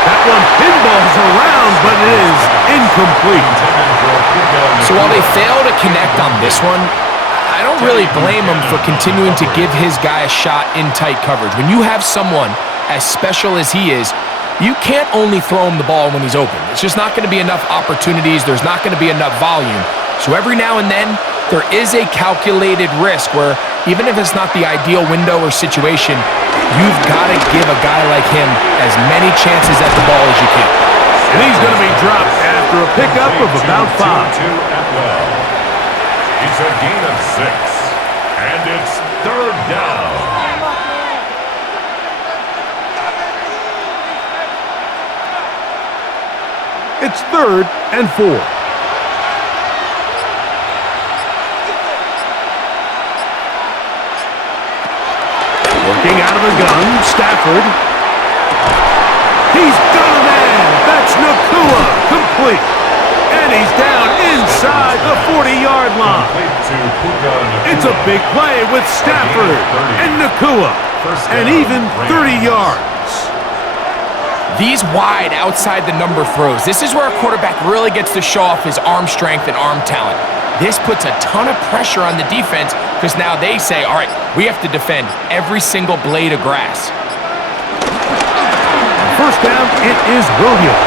That one pinballs around, but it is incomplete. So while they fail to connect on this one, I don't really blame him for continuing to give his guy a shot in tight coverage. When you have someone as special as he is, you can't only throw him the ball when he's open. It's just not going to be enough opportunities. There's not going to be enough volume. So every now and then, there is a calculated risk where even if it's not the ideal window or situation, you've got to give a guy like him as many chances at the ball as you can. And he's going to be dropped after a pickup of about 5. It's a gain of 6, and it's 3rd down. It's 3rd and 4. Working out of the gun, Stafford. He's got a man. That's Nakua. Complete. And he's down inside the 40-yard line. It's a big play with Stafford and Nakua. And even 30 yards. These wide outside the number throws. This is where a quarterback really gets to show off his arm strength and arm talent. This puts a ton of pressure on the defense because now they say, all right, we have to defend every single blade of grass. 1st down, it is Williams.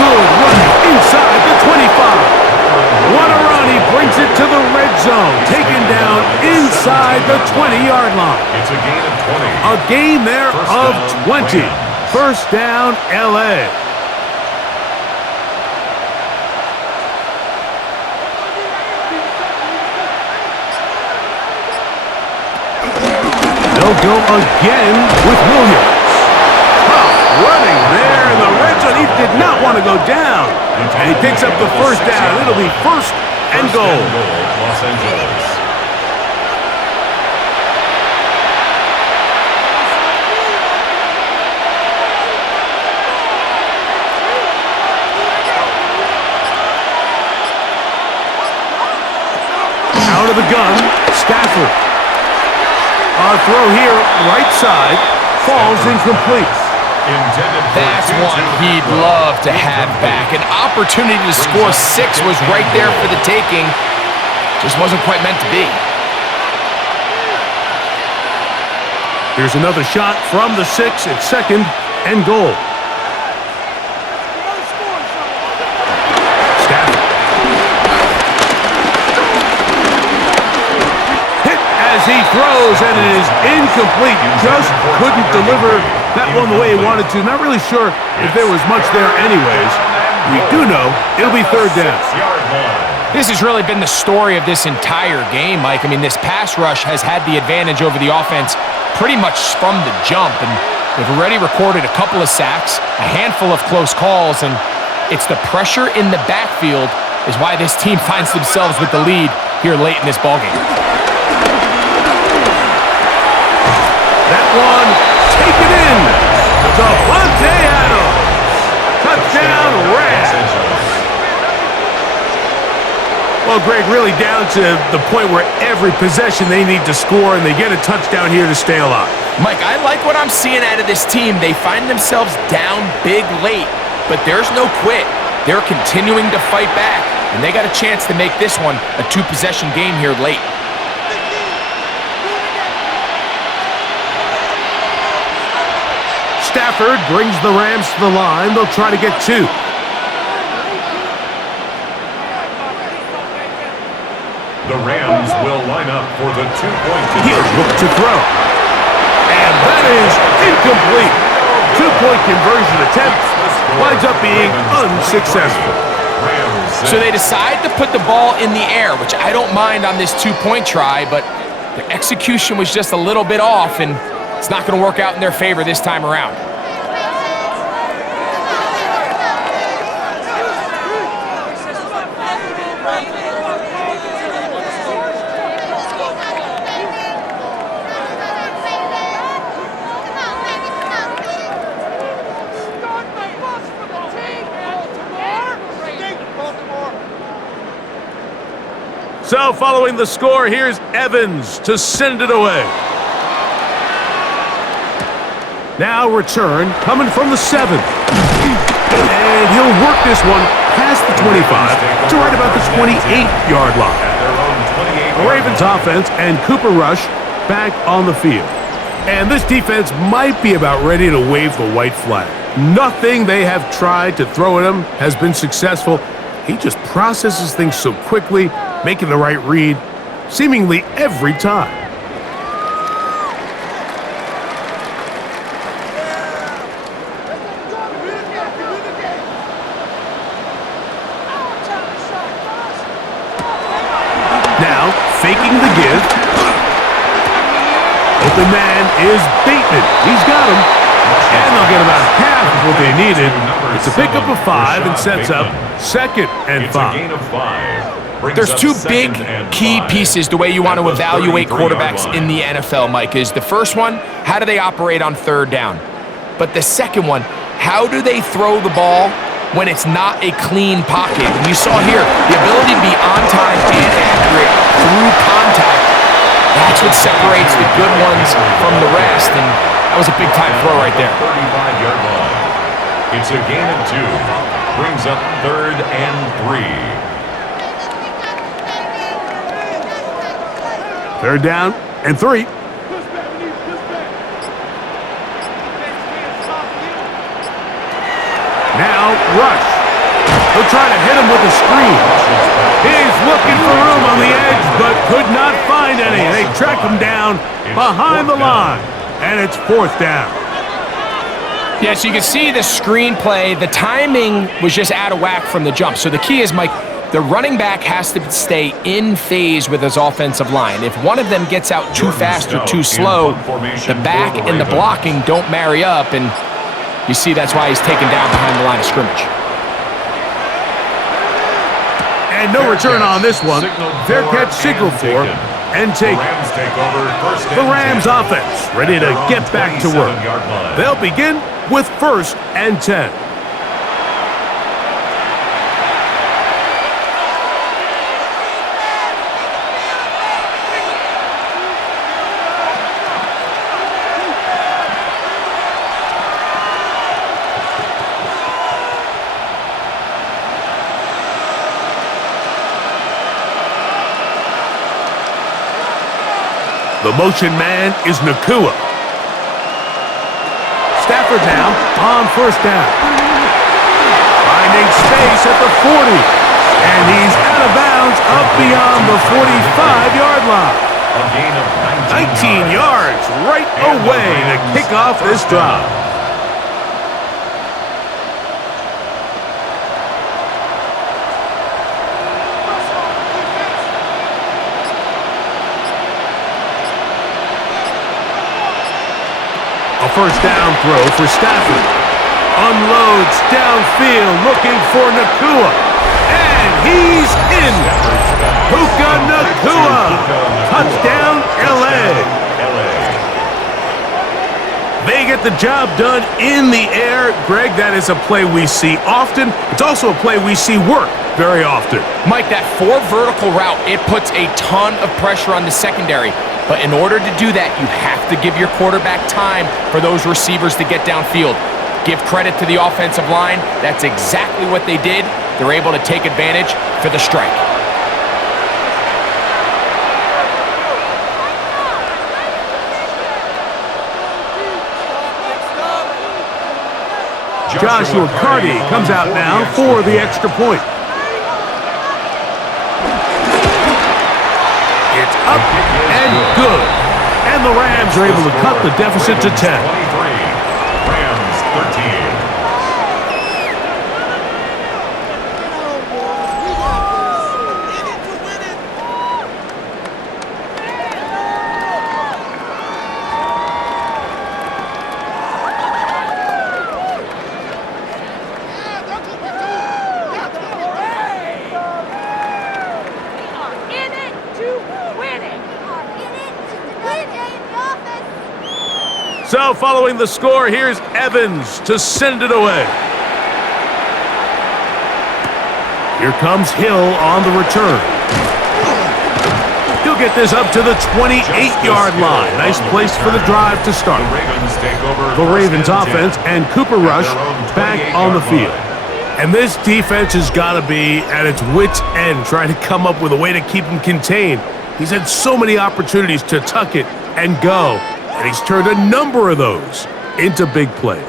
Good running inside the 25. What a run, he brings it to the red zone. Taken down inside the 20-yard line. It's a gain of 20. A gain there of 20. 1st down, L.A. They'll go again with Williams. Tough running there in the red zone. He did not want to go down. And he picks up the 1st down. It'll be 1st and goal. Los Angeles. Out of the gun, Stafford. Our throw here, right side, falls incomplete. That's one he'd love to have back. An opportunity to score 6 was right there for the taking. Just wasn't quite meant to be. Here's another shot from the 6 at 2nd and goal. He throws, and it is incomplete. Just couldn't deliver that one the way he wanted to. Not really sure if there was much there anyways. We do know it'll be 3rd down. This has really been the story of this entire game, Mike. I mean, this pass rush has had the advantage over the offense pretty much from the jump, and They've already recorded a couple of sacks, a handful of close calls, and it's the pressure in the backfield is why this team finds themselves with the lead here late in this ballgame. That one taken in. Davante Adams. Touchdown Rams. Well, Greg, really down to the point where every possession they need to score, and they get a touchdown here to stay alive. Mike, I like what I'm seeing out of this team. They find themselves down big late, but there's no quit. They're continuing to fight back, and they got a chance to make this one a two-possession game here late. Stafford brings the Rams to the line. They'll try to get two. The Rams will line up for the two-point He'll conversion. look to throw. And that is incomplete. Two-point conversion attempt winds up being unsuccessful. So they decide to put the ball in the air, which I don't mind on this two-point try, but the execution was just a little bit off, and it's not going to work out in their favor this time around. So following the score, here's Evans to send it away. Now return coming from the 7. And he'll work this one past the 25 to right about the 28-yard line. The Ravens offense and Cooper Rush back on the field. And this defense might be about ready to wave the white flag. Nothing they have tried to throw at him has been successful. He just processes things so quickly, making the right read seemingly every time. Now, faking the give. Open man is Bateman. He's got him. And they'll get about half of what they needed. It's a pickup of 5 and sets up 2nd and 5. It's a gain of 5. There's two big key pieces the way you want to evaluate quarterbacks in the NFL, Mike, is the first one, how do they operate on third down? But the second one, how do they throw the ball when it's not a clean pocket? And you saw here, the ability to be on time and accurate through contact, that's what separates the good ones from the rest, and that was a big-time throw right there. 35-yard line. It's a gain of 2. Brings up 3rd and 3. 3rd down and 3. Now Rush. He'll try to hit him with a screen. He's looking for room on the edge, but could not find any. They track him down behind the line, and it's 4th down. Yeah, so you can see the screenplay. The timing was just out of whack from the jump. So the key is, Mike, the running back has to stay in phase with his offensive line. If one of them gets out too fast or too slow, the back and the blocking don't marry up, and you see that's why he's taken down behind the line of scrimmage. And no return on this one. Fair catch signal for and take the Rams offense ready to get back to work. They'll begin with 1st and 10. The motion man is Nakua. Stafford now on 1st down. Finding space at the 40. And he's out of bounds up beyond the 45-yard line. A gain of 19 yards right away to kick off this drive. A first down throw for Stafford. Unloads downfield, looking for Nakua. And he's in. Puka Nakua. Touchdown, LA. They get the job done in the air. Greg, that is a play we see often. It's also a play we see work very often. Mike, that 4 vertical route, it puts a ton of pressure on the secondary. But in order to do that, you have to give your quarterback time for those receivers to get downfield. Give credit to the offensive line. That's exactly what they did. They're able to take advantage for the strike. Joshua Carty comes out now for the extra point. It's up and good. And the Rams are able to cut the deficit to 10. Rams 13. So following the score, here's Evans to send it away. Here comes Hill on the return. He'll get this up to the 28-yard line. Nice place for the drive to start. The Ravens offense and Cooper Rush back on the field. And this defense has got to be at its wits' end trying to come up with a way to keep him contained. He's had so many opportunities to tuck it and go. And he's turned a number of those into big plays.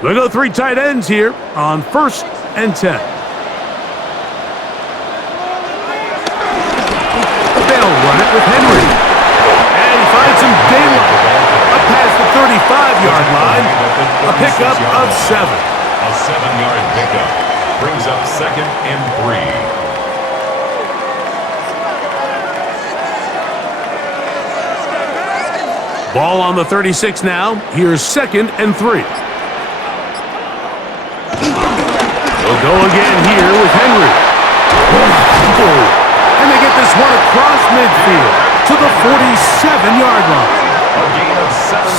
We'll go 3 tight ends here on 1st and 10. They'll run it with Henry. And he finds some daylight. Up past the 35-yard line. A pickup of 7. A 7-yard pickup brings up 2nd and 3. Ball on the 36 now. Here's 2nd and 3. They'll go again here with Henry. And they get this one across midfield to the 47-yard line.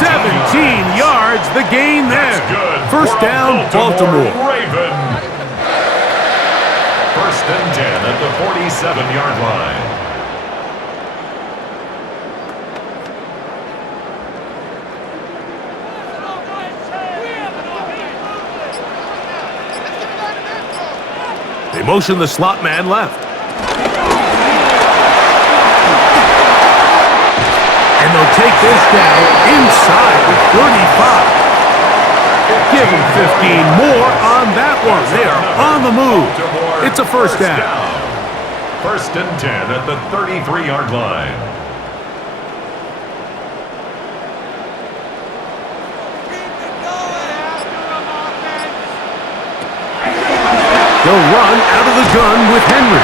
17 yards, the gain there. First down, Baltimore. Raven. 1st and 10 at the 47-yard line. They motion the slot man left. And they'll take this down inside the 35. Give them 15 more on that one. They are on the move. It's a first down. 1st and 10 at the 33-yard line. They'll run out of the gun with Henry.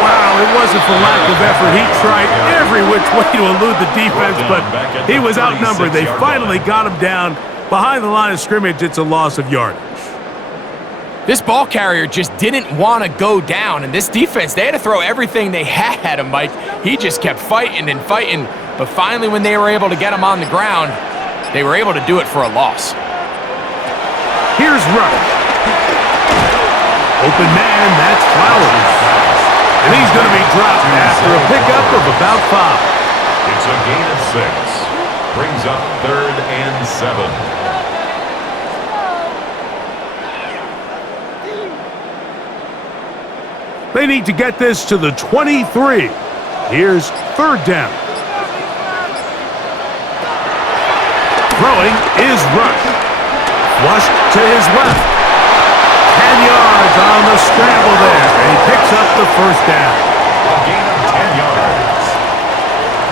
Wow, it wasn't for lack of effort. He tried every which way to elude the defense, but he was outnumbered. They finally got him down behind the line of scrimmage. It's a loss of yardage. This ball carrier just didn't want to go down, and this defense, they had to throw everything they had at him, Mike. He just kept fighting and fighting, but finally when they were able to get him on the ground, they were able to do it for a loss. Here's Rush. Open man, that's Flowers. And he's going to be dropped after a pickup of about 5. It's a gain of 6. Brings up 3rd and 7. They need to get this to the 23. Here's 3rd down. Throwing is Rush. Flushed to his left. 10 yards on the scramble there, and he picks up the first down. A gain of 10 yards.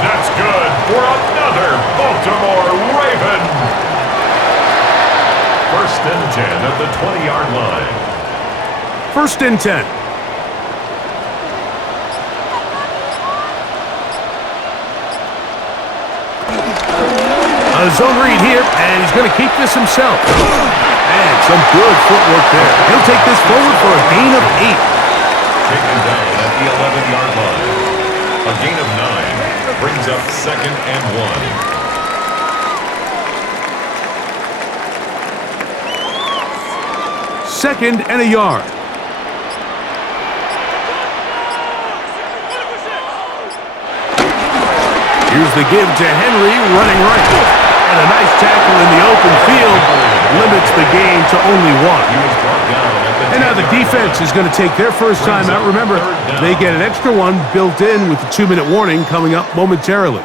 That's good for another Baltimore Raven. 1st and 10 at the 20-yard line. 1st and 10. A zone read here, and he's going to keep this himself. And some good footwork there. He'll take this forward for a gain of 8. Taken down at the 11-yard line. A gain of 9 brings up 2nd and 1. 2nd and a yard. Here's the give to Henry, running right. And a nice tackle in the open field limits the gain to only 1. And now the defense is going to take their first time out. Remember, they get an extra one built in with the 2-minute warning coming up momentarily.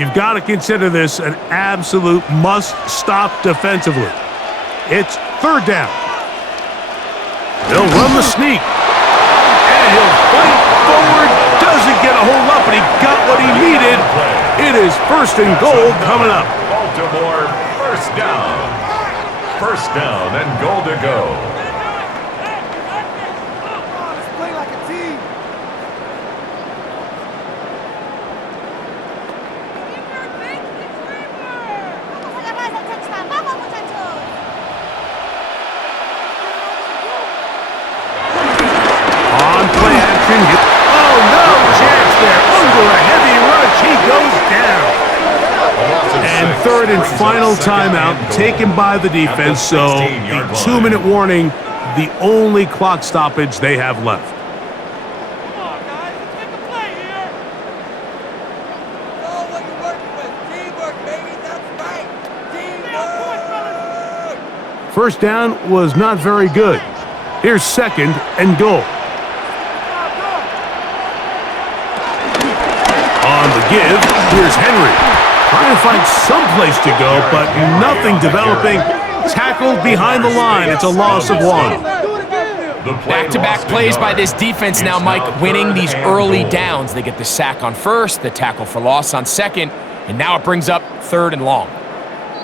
You've got to consider this an absolute must-stop defensively. It's 3rd down. They'll run the sneak. And he'll fight forward. Doesn't get a hold up, but he got what he needed. It is 1st and goal coming up. Baltimore, 1st down. 1st down and goal to go. Third and final timeout taken by the defense, so the 2-minute warning, the only clock stoppage they have left. Come on, guys, let's make a play here. Oh, what you're working with. Teamwork, baby, that's right. Teamwork! First down was not very good. Here's 2nd and goal. On the give, here's Henry. Trying to find some place to go, but nothing developing. Tackled behind the line. It's a loss of 1. Back-to-back plays by this defense now, Mike, winning these early downs. They get the sack on 1st, the tackle for loss on 2nd, and now it brings up 3rd and long.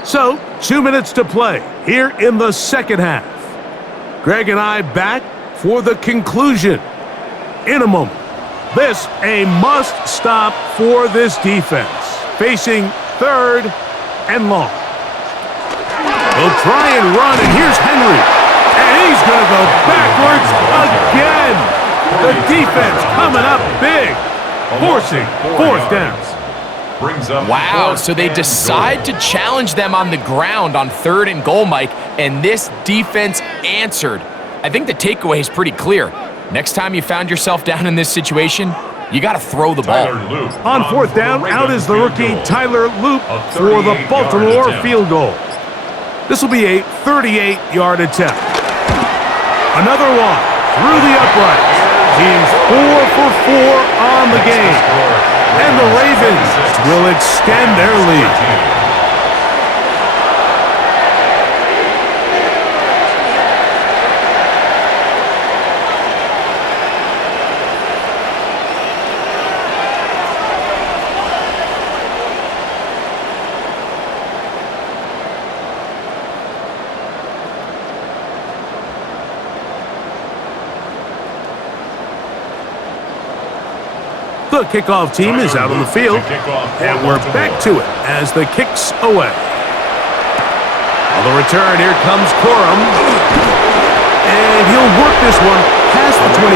So, 2 minutes to play here in the 2nd half. Greg and I back for the conclusion in a moment. This a must-stop for this defense. Facing 3rd and long. They'll try and run, and here's Henry. And he's going to go backwards again. The defense coming up big, forcing 4th down. Wow, so they decide to challenge them on the ground on 3rd and goal, Mike, and this defense answered. I think the takeaway is pretty clear. Next time you found yourself down in this situation, you got to throw the ball. On 4th down, out is the rookie Tyler Loop for the Baltimore field goal. This will be a 38-yard attempt. Another one through the uprights. He's 4 for 4 on the game. And the Ravens will extend their lead. The kickoff team is out on the field, and we're back to it as the kick's away. On the return, here comes Corum, and he'll work this one past the 25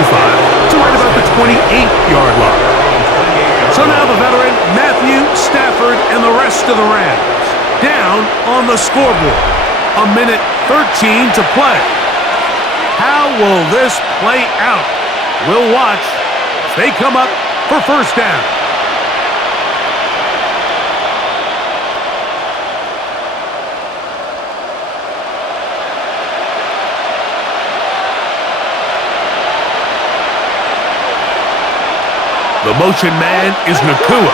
to right about the 28-yard line. So now the veteran, Matthew Stafford, and the rest of the Rams down on the scoreboard. 1:13 to play. How will this play out? We'll watch as they come up for 1st down. The motion man is Nakua.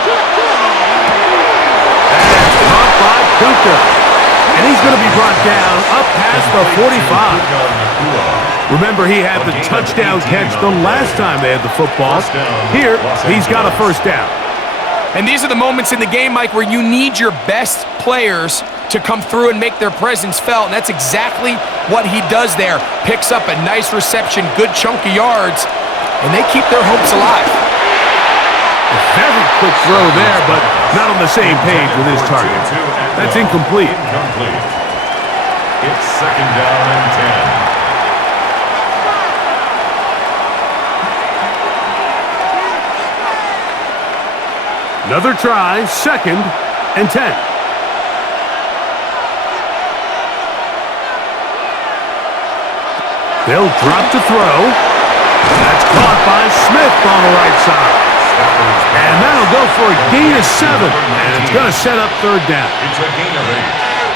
That's caught by Puka. And he's going to be brought down up past the 45. Remember, he had the touchdown catch the last time they had the football. Here, he's got a 1st down. And these are the moments in the game, Mike, where you need your best players to come through and make their presence felt, and that's exactly what he does there. Picks up a nice reception, good chunk of yards, and they keep their hopes alive. A very quick throw there, but not on the same page with his target. That's incomplete. It's 2nd down and 10. Another try, 2nd and 10. They'll drop to throw. That's caught by Smith on the right side. And that'll go for a gain of 7. And it's going to set up 3rd down. It's a gain of 8.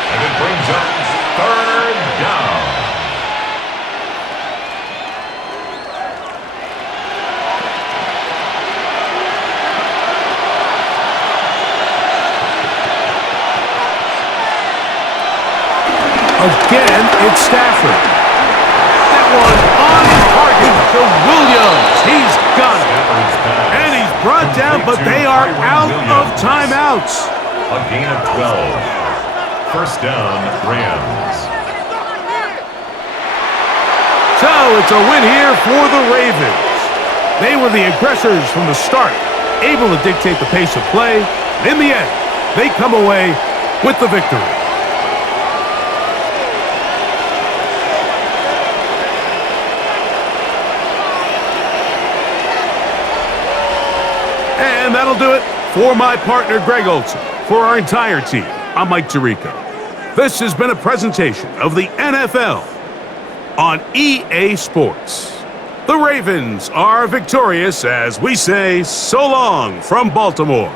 And it brings up 3rd down. Again, it's Stafford. That one on target to Williams. He's got it. And he's brought down, but they are out of timeouts. A gain of 12. 1st down, Rams. So it's a win here for the Ravens. They were the aggressors from the start, able to dictate the pace of play. In the end, they come away with the victory. And that'll do it for my partner, Greg Olson. For our entire team, I'm Mike Tirico. This has been a presentation of the NFL on EA Sports. The Ravens are victorious as we say so long from Baltimore.